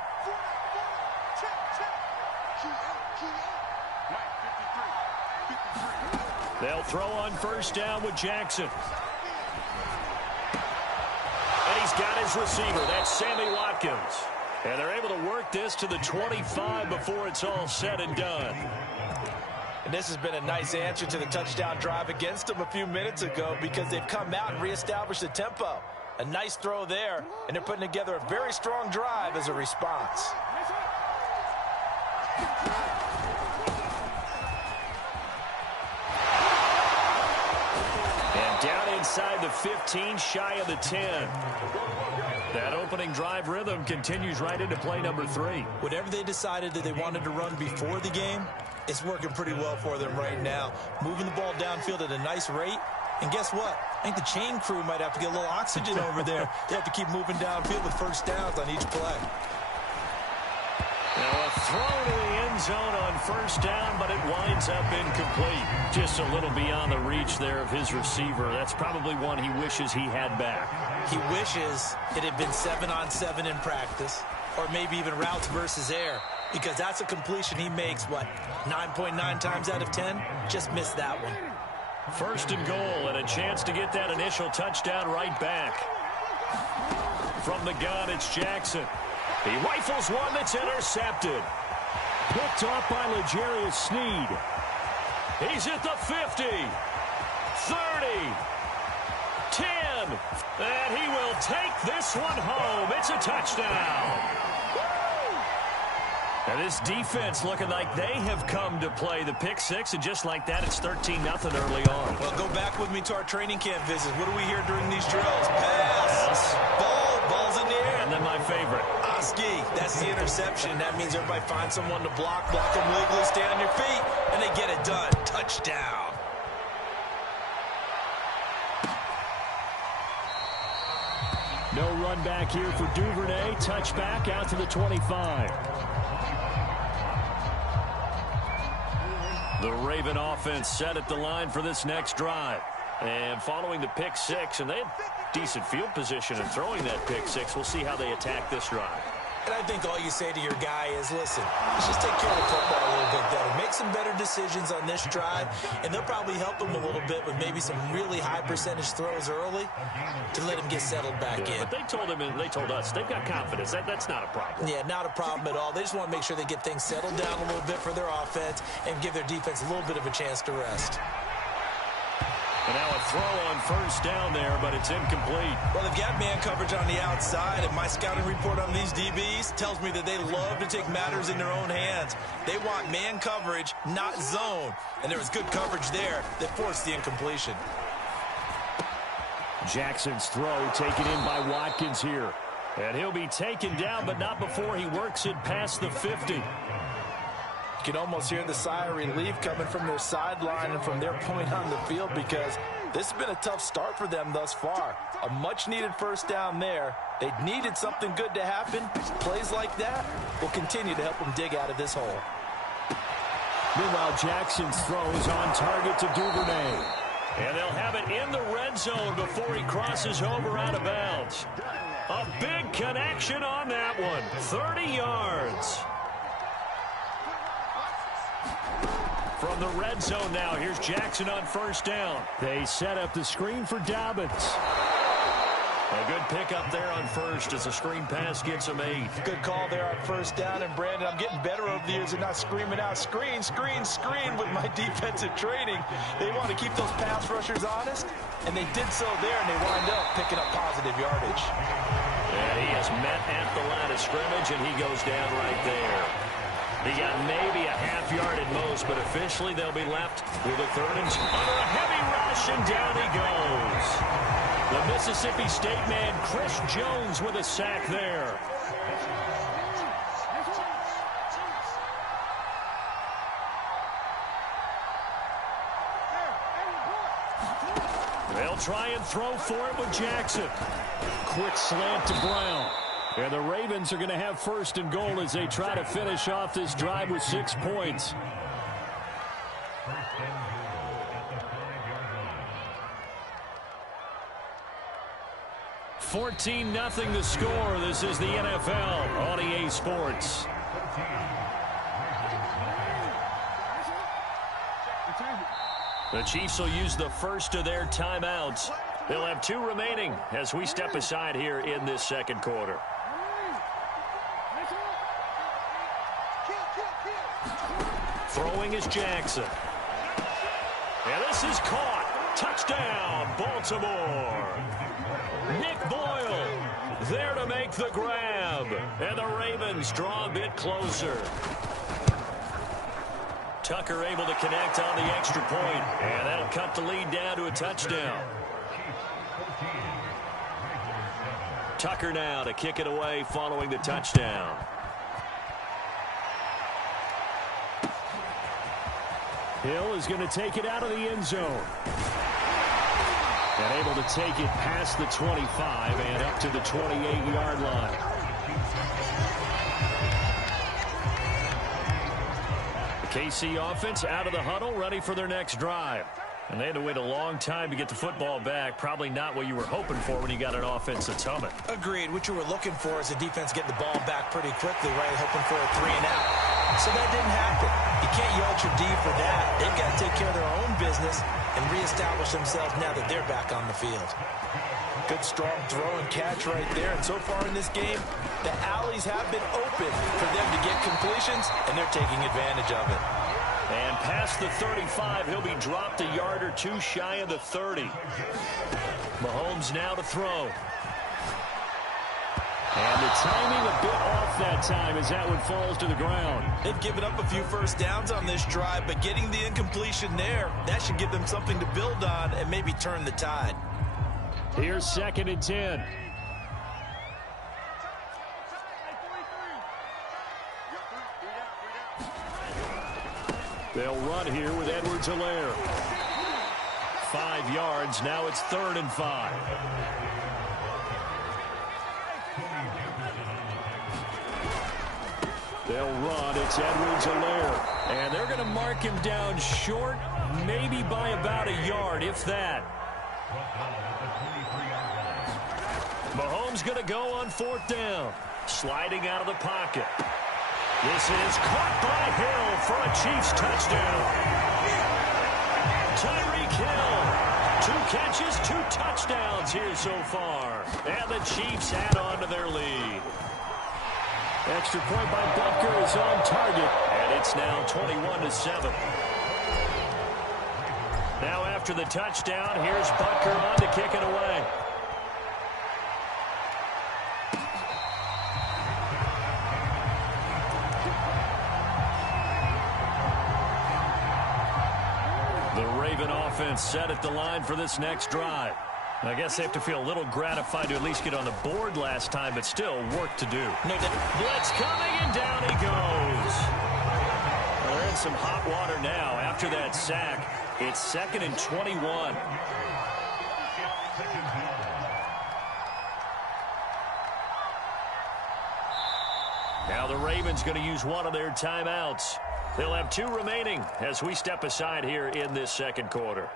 They'll throw on 1st down with Jackson. And he's got his receiver. That's Sammy Watkins. And they're able to work this to the 25 before it's all said and done. And this has been a nice answer to the touchdown drive against them a few minutes ago because they've come out and reestablished the tempo. A nice throw there, and they're putting together a very strong drive as a response. And down inside the 15, shy of the 10. That opening drive rhythm continues right into play number 3. Whatever they decided that they wanted to run before the game, it's working pretty well for them right now. Moving the ball downfield at a nice rate. And guess what? I think the chain crew might have to get a little oxygen over there. They have to keep moving downfield with 1st downs on each play. Now a throw to the end zone on 1st down, but it winds up incomplete. Just a little beyond the reach there of his receiver. That's probably one he wishes he had back. He wishes it had been 7-on-7 in practice, or maybe even routes versus air, because that's a completion he makes, what, 9.9 times out of 10? Just missed that one. 1st and goal, and a chance to get that initial touchdown right back. From the gun, it's Jackson. He rifles one that's intercepted. Picked off by L'Jarius Sneed. He's at the 50, 30, 10, and he will take this one home. It's a touchdown. And this defense looking like they have come to play. The pick six, and just like that, it's 13-0 early on. Well, go back with me to our training camp visit. What do we hear during these drills? Pass. Ball's in the air. And then my favorite. Oski, that's the interception. That means everybody finds someone to block them legally, stay on your feet, and they get it done. Touchdown. No run back here for Duvernay. Touchback out to the 25. The Raven offense set at the line for this next drive. And following the pick six, and they had decent field position in throwing that pick six. We'll see how they attack this drive. And I think all you say to your guy is, listen, let's just take care of the football a little bit better. Make some better decisions on this drive, and they'll probably help him a little bit with maybe some really high percentage throws early to let him get settled back in. But they told him, and they told us, they've got confidence. That's not a problem. Yeah, not a problem at all. They just want to make sure they get things settled down a little bit for their offense and give their defense a little bit of a chance to rest. And now a throw on first down there, but it's incomplete. Well, they've got man coverage on the outside, and my scouting report on these DBs tells me that they love to take matters in their own hands. They want man coverage, not zone. And there was good coverage there that forced the incompletion. Jackson's throw taken in by Watkins here. And he'll be taken down, but not before he works it past the 50. You can almost hear the sigh of relief coming from their sideline and from their point on the field, because this has been a tough start for them thus far. A much-needed first down there. They needed something good to happen. Plays like that will continue to help them dig out of this hole. Meanwhile, Jackson's throw is on target to Duvernay. And they'll have it in the red zone before he crosses over out of bounds. A big connection on that one. 30 yards. From the red zone now, here's Jackson on first down. They set up the screen for Dobbins. A good pickup there on first as the screen pass gets him 8. Good call there on first down. And, Brandon, I'm getting better over the years and not screaming out, screen, screen, screen with my defensive training. They want to keep those pass rushers honest, and they did so there, and they wind up picking up positive yardage. And he is met at the line of scrimmage, and he goes down right there. He got maybe a half yard at most, but officially they'll be left with a third and under a heavy rush, and down he goes. The Mississippi State man, Chris Jones, with a sack there. They'll try and throw for it with Jackson. Quick slant to Brown. And the Ravens are going to have first and goal as they try to finish off this drive with 6 points. $14-0 the score. This is the NFL on EA Sports. The Chiefs will use the first of their timeouts. They'll have 2 remaining as we step aside here in this second quarter. Throwing is Jackson. And this is caught. Touchdown, Baltimore. Nick Boyle there to make the grab. And the Ravens draw a bit closer. Tucker able to connect on the extra point. And that'll cut the lead down to a touchdown. Tucker now to kick it away following the touchdown. Hill is going to take it out of the end zone. And able to take it past the 25 and up to the 28-yard line. The KC offense out of the huddle, ready for their next drive. And they had to wait a long time to get the football back. Probably not what you were hoping for when you got an offense that's humming. Agreed. What you were looking for is the defense getting the ball back pretty quickly, right? Hoping for a 3 and out. So that didn't happen. You can't yell at your D for that. They've got to take care of their own business and reestablish themselves now that they're back on the field. Good, strong throw and catch right there. And so far in this game, the alleys have been open for them to get completions, and they're taking advantage of it. And past the 35, he'll be dropped a yard or 2 shy of the 30. Mahomes now to throw. And the timing a bit off that time as that one falls to the ground. They've given up a few first downs on this drive, but getting the incompletion there, that should give them something to build on and maybe turn the tide. Here's 2nd and 10. They'll run here with Edwards-Helaire. 5 yards. Now it's 3rd and 5. They'll run. It's Edwards-Helaire. And they're going to mark him down short, maybe by about a yard, if that. Mahomes going to go on 4th down. Sliding out of the pocket. This is caught by Hill for a Chiefs touchdown. Tyreek Hill. 2 catches, 2 touchdowns here so far. And the Chiefs add on to their lead. Extra point by Butker is on target. And it's now 21-7. Now after the touchdown, here's Butker on to kick it away. Offense set at the line for this next drive. I guess they have to feel a little gratified to at least get on the board last time, but still work to do. Blitz coming, and down he goes. Well, they're in some hot water now after that sack. It's 2nd and 21. Now the Ravens going to use one of their timeouts. They'll have 2 remaining as we step aside here in this 2nd quarter.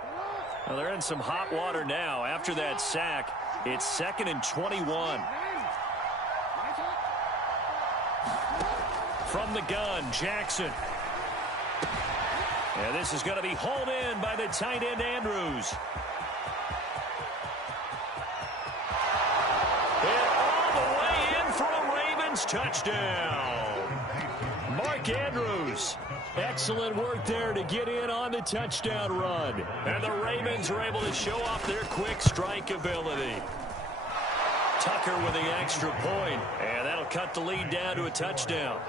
Well, they're in some hot water now after that sack. It's 2nd and 21. From the gun, Jackson. And this is going to be hauled in by the tight end, Andrews. And all the way in for a Ravens touchdown. Mark Andrews. Excellent work there to get in on the touchdown run. And the Ravens are able to show off their quick strike ability. Tucker with the extra point, and that'll cut the lead down to a touchdown.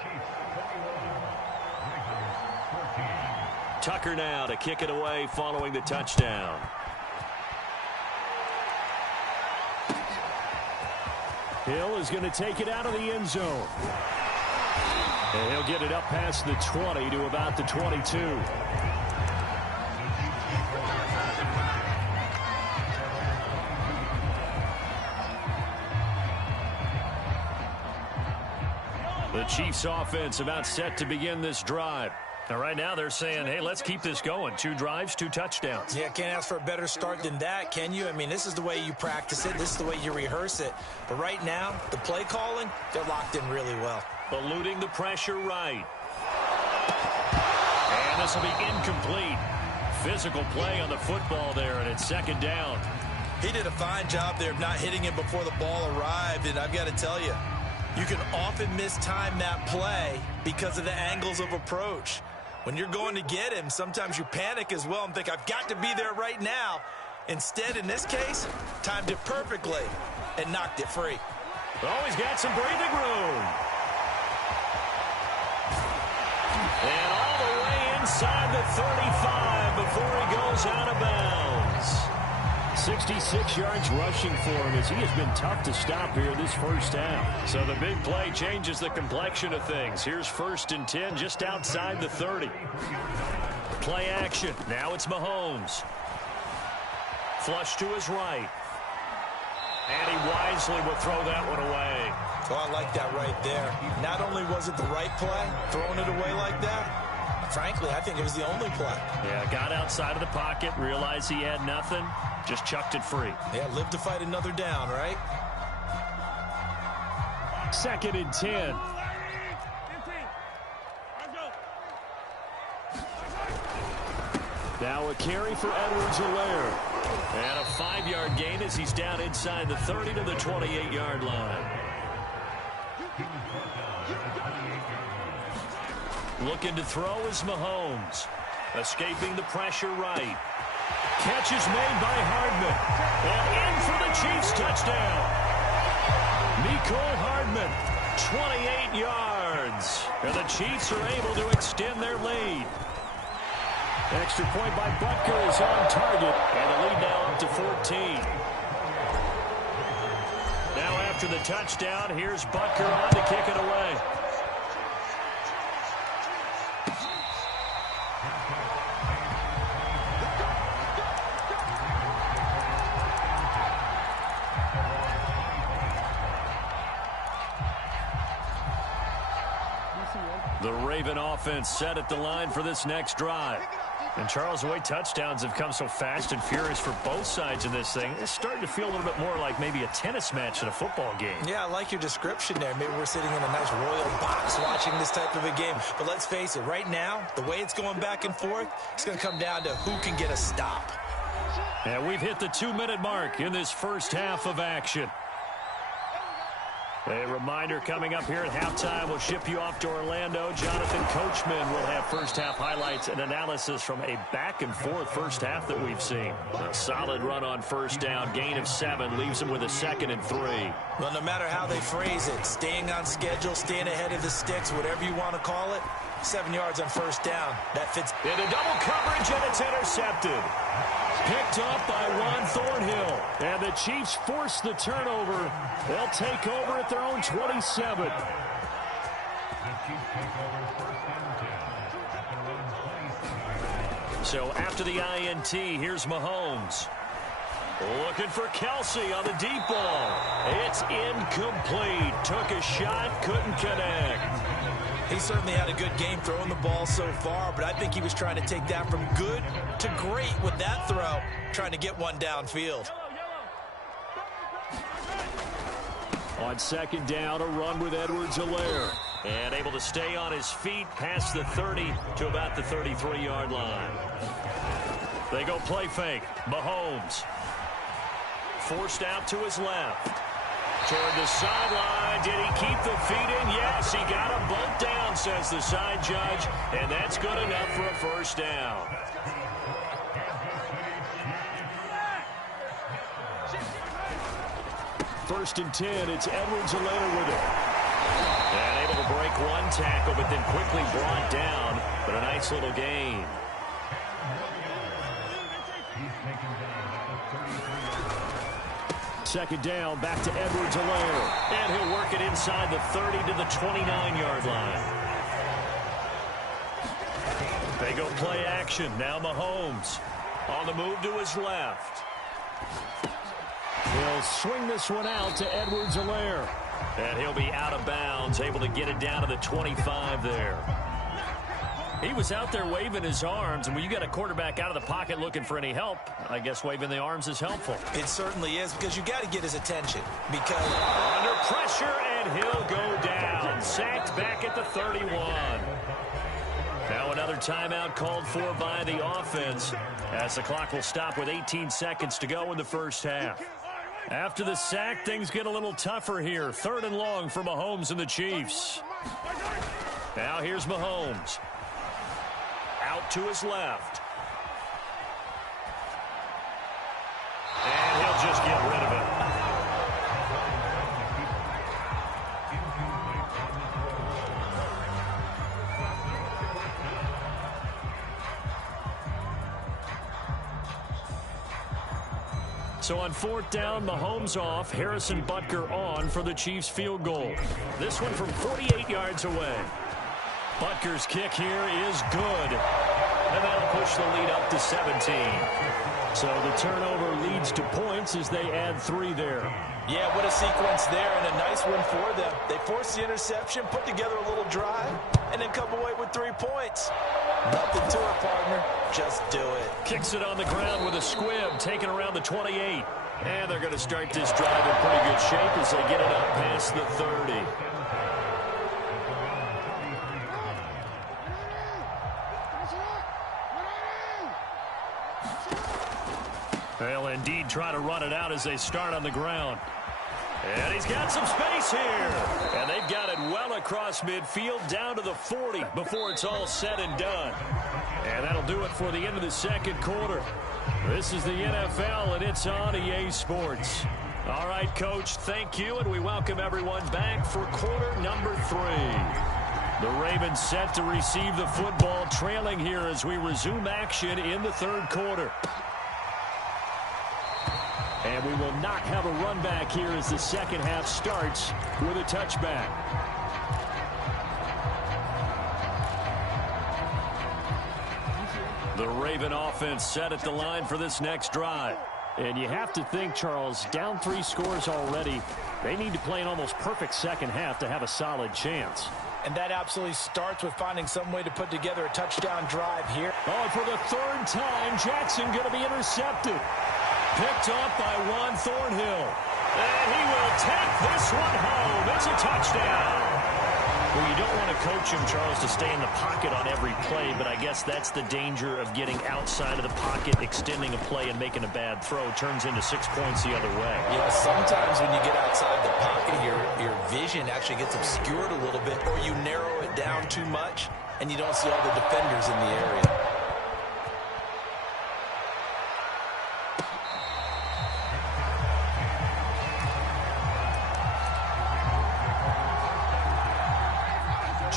Tucker now to kick it away following the touchdown. Hill is going to take it out of the end zone. And he'll get it up past the 20 to about the 22. The Chiefs offense about set to begin this drive. Now, right now they're saying, hey, let's keep this going. 2 drives, 2 touchdowns. Yeah, can't ask for a better start than that, can you? I mean, this is the way you practice it. This is the way you rehearse it. But right now, the play calling, they're locked in really well. Eluding the pressure right. And this will be incomplete. Physical play on the football there, and it's 2nd down. He did a fine job there of not hitting him before the ball arrived, and I've got to tell you, you can often mistime that play because of the angles of approach. When you're going to get him, sometimes you panic as well and think, I've got to be there right now. Instead, in this case, timed it perfectly and knocked it free. Always got some breathing room. And all the way inside the 35 before he goes out of bounds. 66 yards rushing for him as he has been tough to stop here this first half. So the big play changes the complexion of things. Here's 1st and 10 just outside the 30. Play action. Now it's Mahomes. Flush to his right. And he wisely will throw that one away. Oh, I like that right there. Not only was it the right play, throwing it away like that, frankly, I think it was the only play. Yeah, got outside of the pocket, realized he had nothing, just chucked it free. Yeah, live to fight another down, right? 2nd and 10. Now a carry for Edwards-Helaire. And a 5-yard gain as he's down inside the 30 to the 28-yard line. Looking to throw is Mahomes. Escaping the pressure right. Catch is made by Hardman. And in for the Chiefs touchdown. Mecole Hardman Hardman, 28 yards. And the Chiefs are able to extend their lead. Extra point by Butker is on target, and the lead now up to 14. Now after the touchdown, here's Butker on to kick it away. The Raven offense set at the line for this next drive. And Charles, the way touchdowns have come so fast and furious for both sides of this thing, it's starting to feel a little bit more like maybe a tennis match in a football game. Yeah, I like your description there. Maybe we're sitting in a nice royal box watching this type of a game. But let's face it, right now, the way it's going back and forth, it's going to come down to who can get a stop. And we've hit the 2-minute mark in this first half of action. A reminder coming up here at halftime, we'll ship you off to Orlando. Jonathan Coachman will have first-half highlights and analysis from a back-and-forth first half that we've seen. A solid run on first down, gain of 7, leaves him with a 2nd and 3. Well, no matter how they phrase it, staying on schedule, staying ahead of the sticks, whatever you want to call it, 7 yards on first down. That fits. Into double coverage, and it's intercepted. Picked up by Juan Thornhill. And the Chiefs force the turnover. They'll take over at their own 27. So after the INT, here's Mahomes. Looking for Kelsey on the deep ball. It's incomplete. Took a shot, couldn't connect. He certainly had a good game throwing the ball so far, but I think he was trying to take that from good to great with that throw, trying to get one downfield. On second down, a run with Edwards-Helaire. And able to stay on his feet past the 30 to about the 33-yard line. They go play fake. Mahomes. Forced out to his left. Toward the sideline. Did he keep the feet in? Yes, he got a bump down, says the side judge. And that's good enough for a first down. First and 10, it's Edwards-Helaire with it. And able to break one tackle, but then quickly brought down. But a nice little gain. Second down, back to Edwards-Helaire. And he'll work it inside the 30 to the 29-yard line. They go play action. Now Mahomes on the move to his left. He'll swing this one out to Edwards-Helaire. And he'll be out of bounds, able to get it down to the 25 there. He was out there waving his arms, and when you got a quarterback out of the pocket looking for any help, I guess waving the arms is helpful. It certainly is, because you got to get his attention. Because under pressure, and he'll go down. Sacked back at the 31. Now another timeout called for by the offense, as the clock will stop with 18 seconds to go in the first half. After the sack, things get a little tougher here. 3rd and long for Mahomes and the Chiefs. Now here's Mahomes. Out to his left. And he'll just get rid of it. So on 4th down, Mahomes off, Harrison Butker on for the Chiefs field goal. This one from 48 yards away. Butker's kick here is good. And that'll push the lead up to 17. So the turnover leads to points as they add 3 there. yeah, what a sequence there, and a nice one for them. They forced the interception, put together a little drive, and then come away with 3 points. Nothing to it, partner. Just do it. Kicks it on the ground with a squib, taken around the 28. And they're going to start this drive in pretty good shape as they get it up past the 30. They'll indeed try to run it out as they start on the ground. And he's got some space here. And they've got it well across midfield down to the 40 before it's all said and done. And that'll do it for the end of the second quarter. This is the NFL, and it's on EA Sports. All right, Coach, thank you, and we welcome everyone back for quarter number 3. The Ravens set to receive the football, trailing here as we resume action in the third quarter. And we will not have a run back here as the second half starts with a touchback. The Raven offense set at the line for this next drive. And you have to think, Charles, down 3 scores already. They need to play an almost perfect second half to have a solid chance. And that absolutely starts with finding some way to put together a touchdown drive here. Oh, for the 3rd time, Jackson going to be intercepted. Picked up by Juan Thornhill. And he will take this one home. It's a touchdown. Well, you don't want to coach him, Charles, to stay in the pocket on every play, but I guess that's the danger of getting outside of the pocket, extending a play, and making a bad throw. Turns into 6 points the other way. Yeah, sometimes when you get outside the pocket, your vision actually gets obscured a little bit, or you narrow it down too much, and you don't see all the defenders in the area.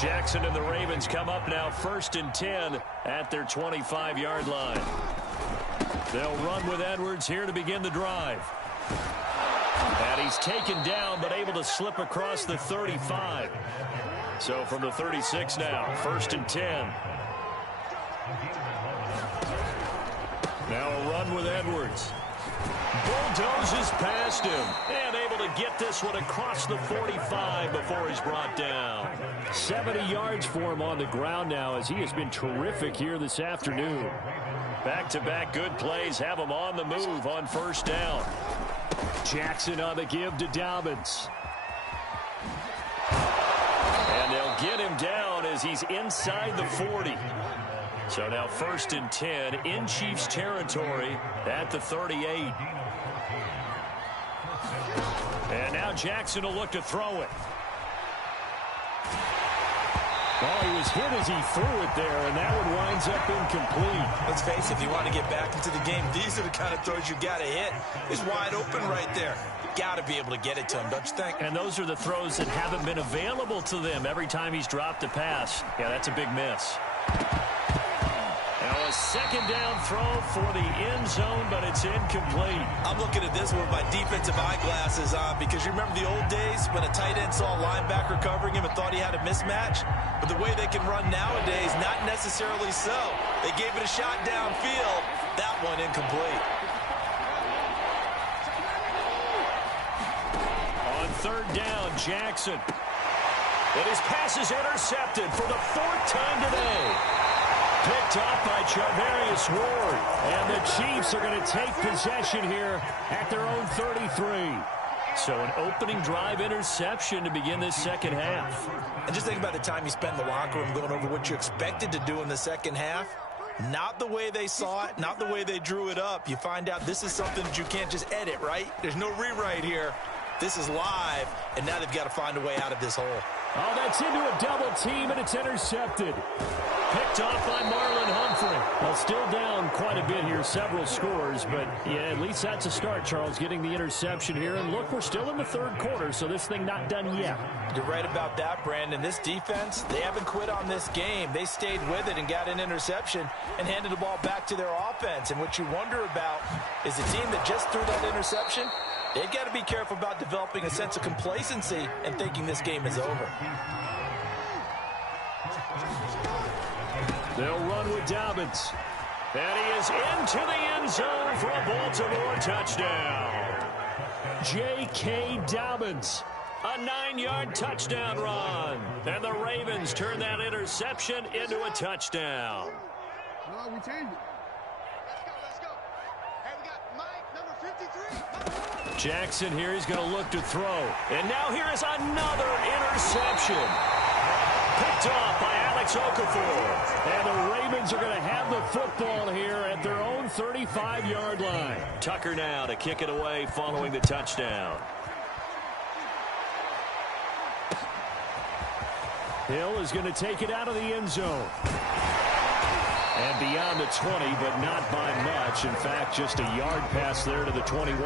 Jackson and the Ravens come up now 1st and 10 at their 25-yard line. They'll run with Edwards here to begin the drive. And he's taken down but able to slip across the 35. So from the 36 now, 1st and 10. Now a run with Edwards. Bulldozes past him and able to get this one across the 45 before he's brought down. 70 yards for him on the ground now as he has been terrific here this afternoon. Back-to-back good plays have him on the move on 1st down. Jackson on the give to Dobbins. And they'll get him down as he's inside the 40. So now 1st and 10 in Chiefs territory at the 38. And now Jackson will look to throw it. Well, he was hit as he threw it there, and that one winds up incomplete. Let's face it, if you want to get back into the game, these are the kind of throws you got to hit. It's wide open right there. You got to be able to get it to him, don't you think? And those are the throws that haven't been available to them every time he's dropped a pass. Yeah, that's a big miss. Now a 2nd down throw for the end zone, but it's incomplete. I'm looking at this with my defensive eyeglasses on because you remember the old days when a tight end saw a linebacker covering him and thought he had a mismatch? But the way they can run nowadays, not necessarily so. They gave it a shot downfield. That one incomplete. On 3rd down, Jackson. And his pass is intercepted for the 4th time today. Picked up by Charvarius Ward. And the Chiefs are going to take possession here at their own 33. So an opening drive interception to begin this second half. And just think about the time you spent in the locker room going over what you expected to do in the second half. Not the way they saw it, not the way they drew it up. You find out this is something that you can't just edit, right? There's no rewrite here. This is live, and now they've got to find a way out of this hole. Oh, that's into a double team, and it's intercepted. Picked off by Marlon Humphrey. Well, still down quite a bit here, several scores, but yeah, at least that's a start, Charles, getting the interception here. And look, we're still in the 3rd quarter, so this thing not done yet. You're right about that, Brandon. This defense, they haven't quit on this game. They stayed with it and got an interception and handed the ball back to their offense. And what you wonder about is the team that just threw that interception, they've got to be careful about developing a sense of complacency and thinking this game is over. They'll run with Dobbins. And he is into the end zone for a Baltimore touchdown. J.K. Dobbins, a 9-yard touchdown run. And the Ravens turn that interception into a touchdown. No, we changed it. Let's go. Hey, we got Mike, number 53. Jackson here, he's going to look to throw. And now here is another interception. Picked off by Alex Okafor. And the Ravens are going to have the football here at their own 35-yard line. Tucker now to kick it away following the touchdown. Hill is going to take it out of the end zone. And beyond the 20, but not by much. In fact, just a yard pass there to the 21.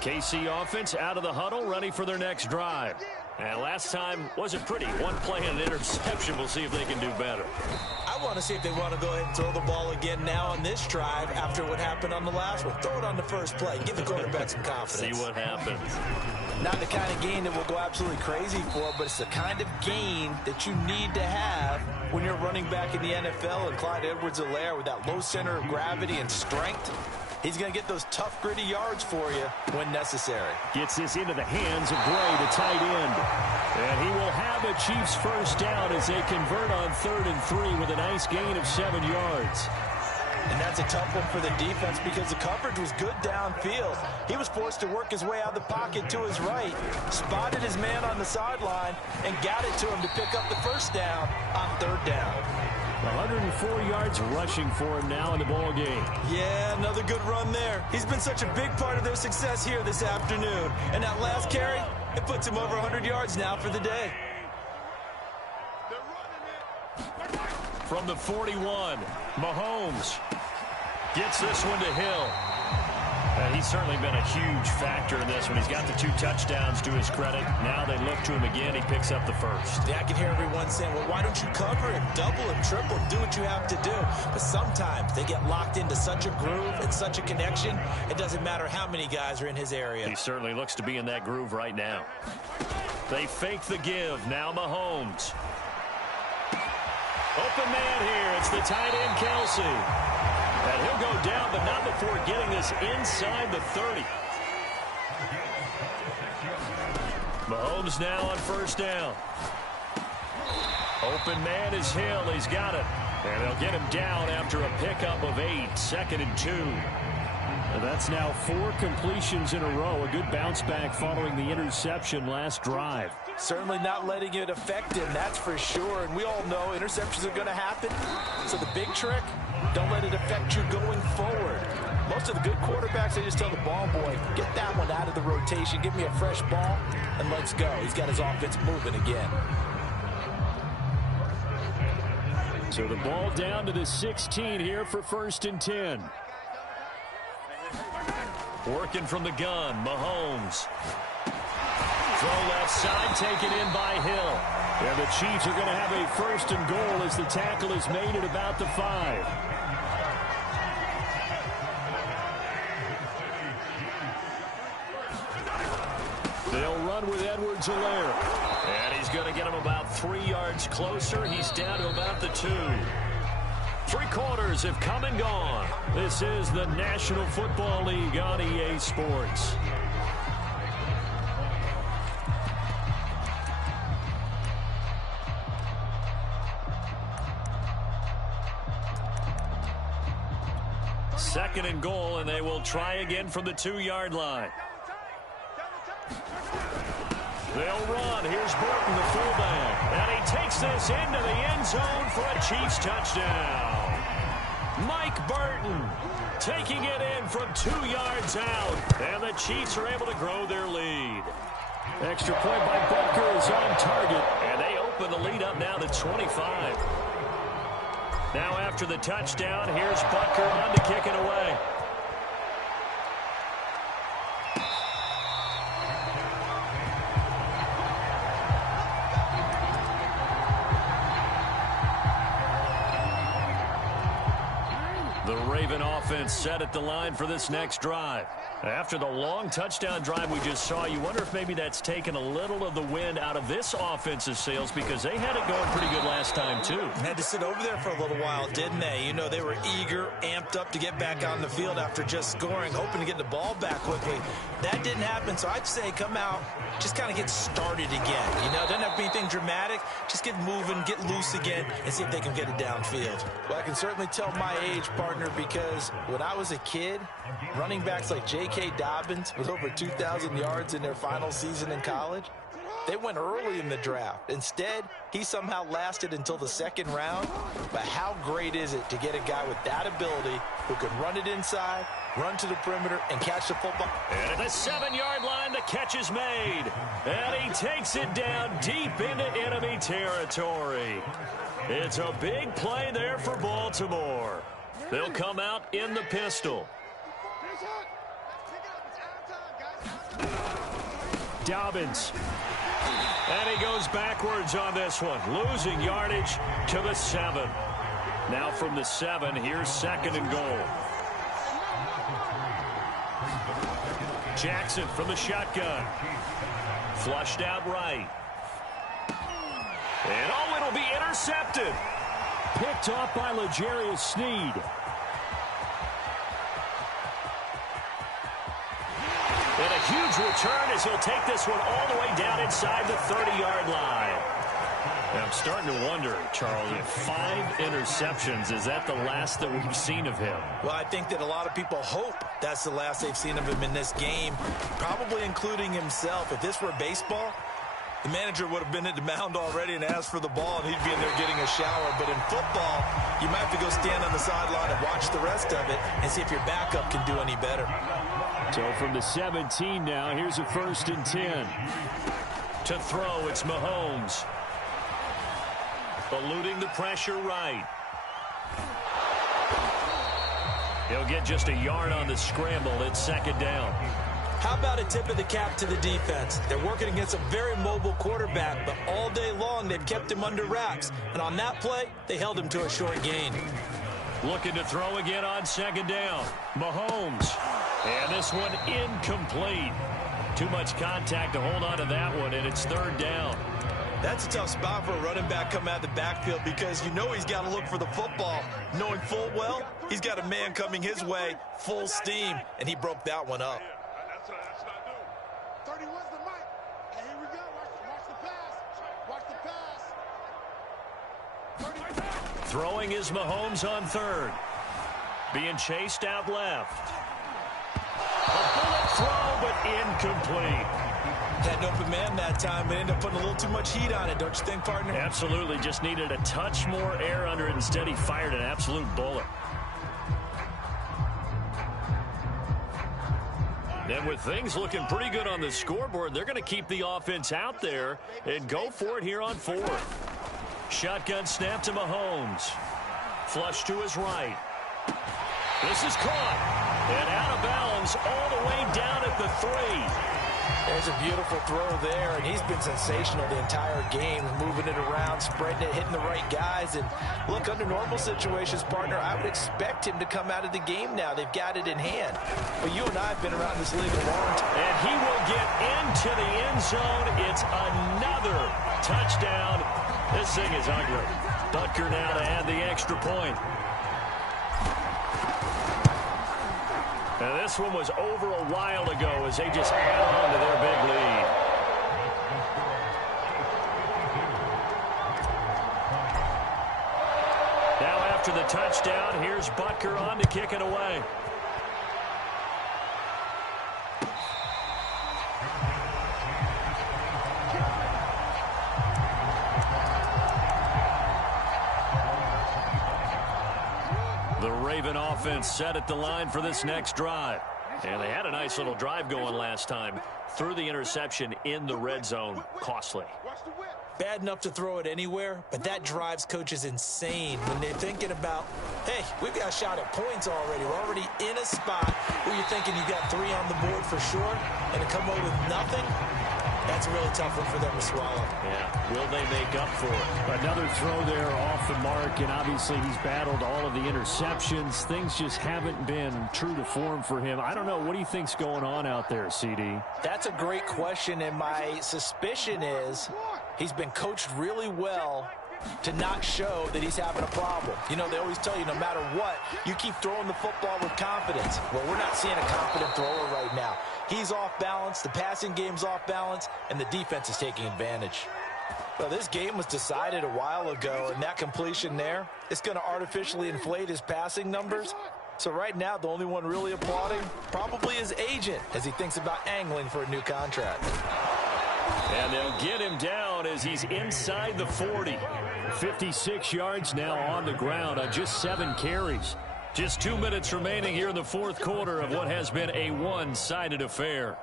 KC offense out of the huddle, ready for their next drive. And last time wasn't pretty. One play and an interception. We'll see if they can do better. I want to see if they want to go ahead and throw the ball again now on this drive after what happened on the last one. Throw it on the first play. Give the quarterback some confidence. See what happens. Not the kind of gain that we'll go absolutely crazy for, but it's the kind of gain that you need to have when you're running back in the NFL. And Clyde Edwards-Helaire, with that low center of gravity and strength, he's going to get those tough, gritty yards for you when necessary. Gets this into the hands of Gray, the tight end. And he will have a Chiefs first down as they convert on 3rd and 3 with a nice gain of 7 yards. And that's a tough one for the defense because the coverage was good downfield. He was forced to work his way out of the pocket to his right, spotted his man on the sideline, and got it to him to pick up the first down on 3rd down. 104 yards rushing for him now in the ball game. Yeah, another good run there. He's been such a big part of their success here this afternoon. And that last carry, it puts him over 100 yards now for the day. From the 41, Mahomes gets this one to Hill. And he's certainly been a huge factor in this one. He's got the 2 touchdowns to his credit. Now they look to him again. He picks up the first. Yeah, I can hear everyone saying, well, why don't you cover him, double him, triple him, do what you have to do. But sometimes they get locked into such a groove and such a connection, it doesn't matter how many guys are in his area. He certainly looks to be in that groove right now. They fake the give. Now Mahomes. Open man here. It's the tight end, Kelsey. And he'll go down, but not before getting this inside the 30. Mahomes now on first down. Open man is Hill. He's got it. And they'll get him down after a pickup of 8. 2nd and 2. And that's now 4 completions in a row. A good bounce back following the interception last drive. Certainly not letting it affect him, that's for sure. And we all know interceptions are going to happen. So the big trick, don't let it affect you going forward. Most of the good quarterbacks, they just tell the ball boy, get that one out of the rotation, give me a fresh ball, and let's go. He's got his offense moving again. So the ball down to the 16 here for 1st and 10. Working from the gun, Mahomes. Throw left side, taken in by Hill. And the Chiefs are going to have a 1st and goal as the tackle is made at about the 5. They'll run with Edwards-Helaire. And he's going to get him about 3 yards closer. He's down to about the 2. 3 quarters have come and gone. This is the National Football League on EA Sports. Second and goal, and they will try again from the 2-yard line. They'll run. Here's Burton, the fullback. And he takes this into the end zone for a Chiefs touchdown. Mike Burton taking it in from 2 yards out. And the Chiefs are able to grow their lead. Extra point by Butker is on target. And they open the lead up now to 25. Now after the touchdown, here's Butker on to kick it away. The Raven offense set at the line for this next drive. After the long touchdown drive we just saw, you wonder if maybe that's taken a little of the wind out of this offensive sails because they had it going pretty good last time too. Had to sit over there for a little while, didn't they? You know, they were eager, amped up to get back on the field after just scoring, hoping to get the ball back quickly. That didn't happen, so I'd say come out, just kind of get started again. You know, doesn't have to be anything dramatic. Just get moving, get loose again, and see if they can get it downfield. Well, I can certainly tell my age, partner, because when I was a kid, running backs like J.K. Dobbins with over 2,000 yards in their final season in college, they went early in the draft. Instead, he somehow lasted until the 2nd round. But how great is it to get a guy with that ability who can run it inside, run to the perimeter, and catch the football? And at the 7-yard line, the catch is made. And he takes it down deep into enemy territory. It's a big play there for Baltimore. They'll come out in the pistol. Pick it up. It's out of time, guys. Dobbins. And he goes backwards on this one, losing yardage to the 7. Now from the 7, here's 2nd and goal. Jackson from the shotgun. Flushed out right. And oh, it'll be intercepted. Picked off by L'Jarius Sneed. And a huge return as he'll take this one all the way down inside the 30-yard line. And I'm starting to wonder, Charles, if 5 interceptions, is that the last that we've seen of him? Well, I think that a lot of people hope that's the last they've seen of him in this game, probably including himself. If this were baseball, the manager would have been at the mound already and asked for the ball, and he'd be in there getting a shower. But in football, you might have to go stand on the sideline and watch the rest of it and see if your backup can do any better. So from the 17 now, here's a 1st and 10. To throw, it's Mahomes. Eluding the pressure right. He'll get just a yard on the scramble. It's 2nd down. How about a tip of the cap to the defense? They're working against a very mobile quarterback, but all day long they've kept him under wraps. And on that play, they held him to a short gain. Looking to throw again on 2nd down. Mahomes. And this one incomplete. Too much contact to hold on to that one, and it's 3rd down. That's a tough spot for a running back coming out of the backfield because you know he's got to look for the football, knowing full well he's got a man coming his way full steam, and he broke that one up. 31's the mic. And here we go. Watch the pass. Watch the pass. Throwing is Mahomes on 3rd. Being chased out left. A bullet throw, but incomplete. Had an open man that time, but ended up putting a little too much heat on it, don't you think, partner? Absolutely. Just needed a touch more air under it. Instead, he fired an absolute bullet. And with things looking pretty good on the scoreboard, they're going to keep the offense out there and go for it here on 4th. Shotgun snap to Mahomes. Flush to his right. This is caught. And out of bounds all the way down at the 3. There's a beautiful throw there, and he's been sensational the entire game, moving it around, spreading it, hitting the right guys. And look, under normal situations, partner, I would expect him to come out of the game now. They've got it in hand. But you and I have been around this league a long time. And he will get into the end zone. It's another touchdown. This thing is ugly. Butker now to add the extra point. And this one was over a while ago as they just add on to their big lead. Now after the touchdown, here's Butker on to kick it away. The Raven offense set at the line for this next drive. And they had a nice little drive going last time. Threw the interception in the red zone. Costly. Bad enough to throw it anywhere, but that drives coaches insane when they're thinking about, hey, we've got a shot at points already. We're already in a spot where you're thinking you got 3 on the board for sure, and to come up with nothing, that's a really tough one for them to swallow. Yeah, will they make up for it? Another throw there off the mark, and obviously he's battled all of the interceptions. Things just haven't been true to form for him. I don't know. What do you think's going on out there, CD? That's a great question, and my suspicion is he's been coached really well to not show that he's having a problem. You know, they always tell you no matter what, you keep throwing the football with confidence. Well, we're not seeing a confident thrower right now. He's off balance, the passing game's off balance, and the defense is taking advantage. Well, this game was decided a while ago, and that completion there, it's going to artificially inflate his passing numbers. So right now, the only one really applauding probably his agent as he thinks about angling for a new contract. And they'll get him down as he's inside the 40. 56 yards now on the ground on just 7 carries. Just 2 minutes remaining here in the 4th quarter of what has been a one-sided affair.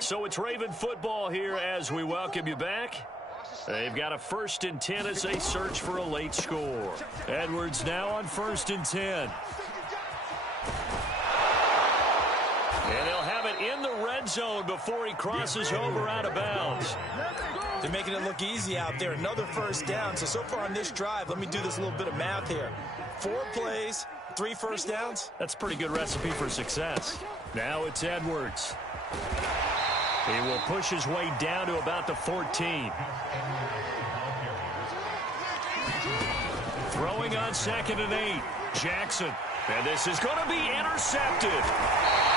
So it's Raven football here as we welcome you back. They've got a 1st and 10 as they search for a late score. Edwards now on 1st and 10. And they'll have it in the red zone before he crosses over out of bounds. They're making it look easy out there. Another first down. So far on this drive, let me do this little bit of math here. 4 plays, 3 first downs. That's a pretty good recipe for success. Now it's Edwards. He will push his way down to about the 14. Throwing on 2nd and 8. Jackson. And this is going to be intercepted.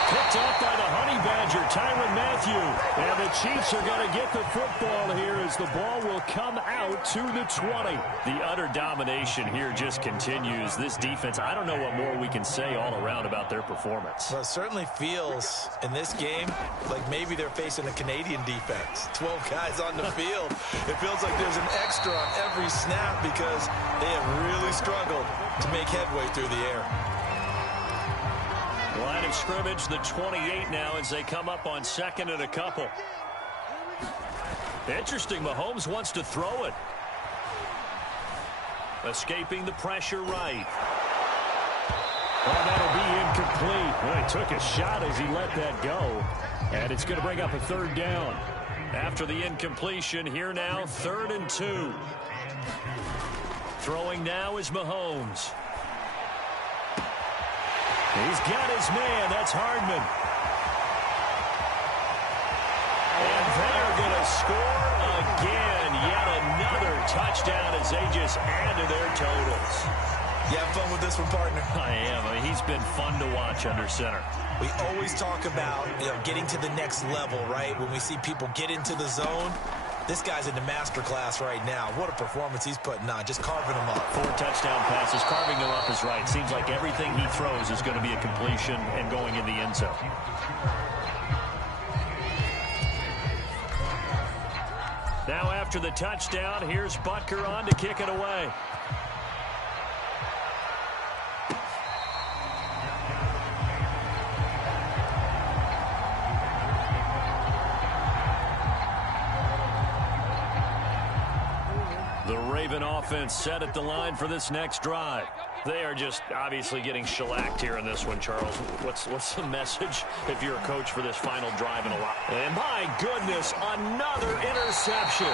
Picked up by the Honey Badger, Tyrann Mathieu. And the Chiefs are going to get the football here as the ball will come out to the 20. The utter domination here just continues. This defense, I don't know what more we can say all around about their performance. Well, it certainly feels in this game like maybe they're facing a Canadian defense. 12 guys on the field. It feels like there's an extra on every snap because they have really struggled to make headway through the air. Line of scrimmage, the 28 now as they come up on 2nd and a couple. Interesting, Mahomes wants to throw it. Escaping the pressure right. Oh, that'll be incomplete. Well, he took a shot as he let that go. And it's going to bring up a 3rd down. After the incompletion, here now, 3rd and 2. Throwing now is Mahomes. He's got his man. That's Hardman. And they're going to score again. Yet another touchdown as they just add to their totals. You have fun with this one, partner? I am. I mean, he's been fun to watch under center. We always talk about, getting to the next level, right? When we see people get into the zone, this guy's in the master class right now. What a performance he's putting on, just carving them up. 4 touchdown passes, carving them up is right. Seems like everything he throws is going to be a completion and going in the end zone. Now after the touchdown, here's Butker on to kick it away. The Raven offense set at the line for this next drive. They are just obviously getting shellacked here in this one, Charles. What's the message if you're a coach for this final drive in a lot? And my goodness, another interception.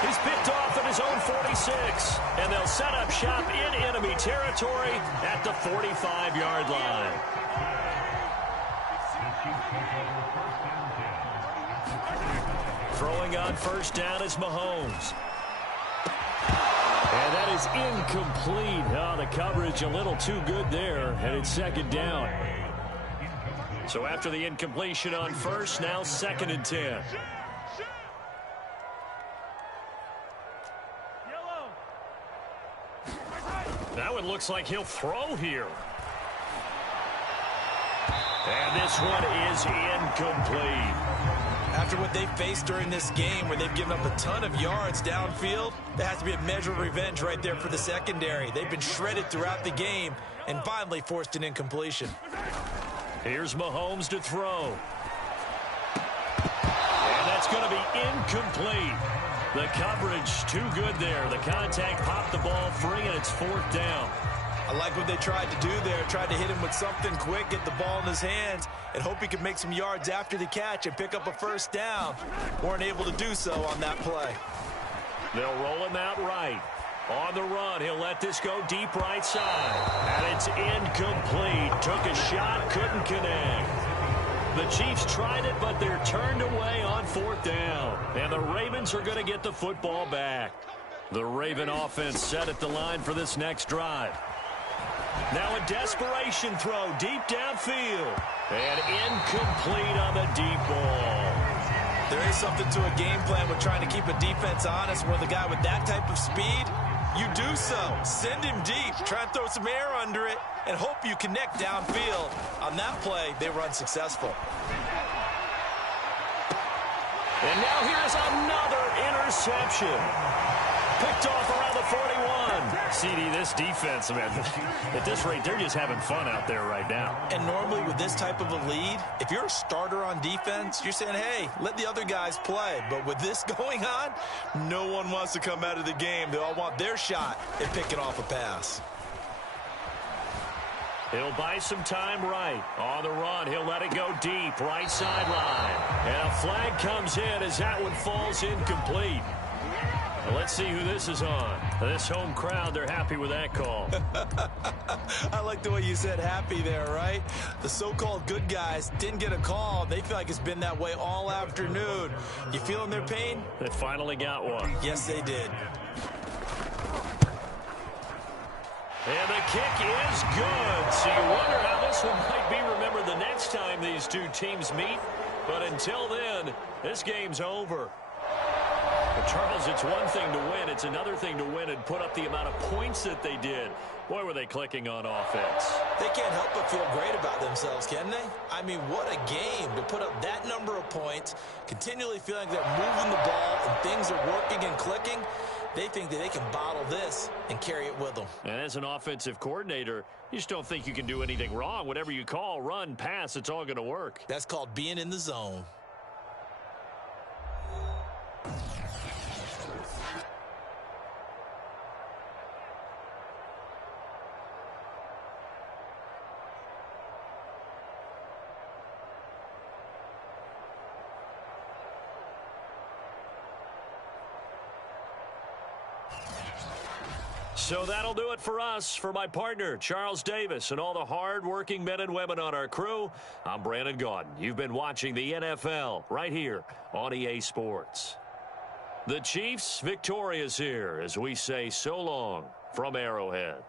He's picked off at his own 46, and they'll set up shop in enemy territory at the 45-yard line. Throwing on 1st down is Mahomes. And that is incomplete. Oh, the coverage a little too good there, and it's 2nd down. So after the incompletion on 1st, now 2nd and 10. That one looks like he'll throw here. And this one is incomplete. After what they faced during this game where they've given up a ton of yards downfield, there has to be a measure of revenge right there for the secondary. They've been shredded throughout the game and finally forced an incompletion. Here's Mahomes to throw. And that's going to be incomplete. The coverage too good there. The contact popped the ball free, and it's 4th down. I like what they tried to do there. Tried to hit him with something quick, get the ball in his hands, and hope he could make some yards after the catch and pick up a 1st down. Weren't able to do so on that play. They'll roll him out right. On the run, he'll let this go deep right side. And it's incomplete. Took a shot, couldn't connect. The Chiefs tried it, but they're turned away on 4th down. And the Ravens are going to get the football back. The Raven offense set at the line for this next drive. Now a desperation throw deep downfield. And incomplete on the deep ball. There is something to a game plan with trying to keep a defense honest. With a guy with that type of speed, you do so. Send him deep. Try and throw some air under it and hope you connect downfield. On that play, they were unsuccessful. And now here's another interception. Picked off around the 41. CD, this defense, man, at this rate, they're just having fun out there right now. And normally with this type of a lead, if you're a starter on defense, you're saying, hey, let the other guys play. But with this going on, no one wants to come out of the game. They all want their shot at picking off a pass. He'll buy some time right. On the run, he'll let it go deep, right sideline. And a flag comes in as that one falls incomplete. Well, let's see who this is on. This home crowd, they're happy with that call. I like the way you said happy there, right? The so-called good guys didn't get a call. They feel like it's been that way all afternoon. You feeling their pain? They finally got one. Yes, they did. And the kick is good. So you wonder how this one might be remembered the next time these two teams meet. But until then, this game's over. But Charles, it's one thing to win. It's another thing to win and put up the amount of points that they did. Boy, were they clicking on offense. They can't help but feel great about themselves, can they? I mean, what a game to put up that number of points, continually feeling like they're moving the ball and things are working and clicking. They think that they can bottle this and carry it with them. And as an offensive coordinator, you just don't think you can do anything wrong. Whatever you call, run, pass, it's all going to work. That's called being in the zone. So that'll do it for us. For my partner, Charles Davis, and all the hard-working men and women on our crew, I'm Madden God. You've been watching the NFL right here on EA Sports. The Chiefs victorious here as we say so long from Arrowhead.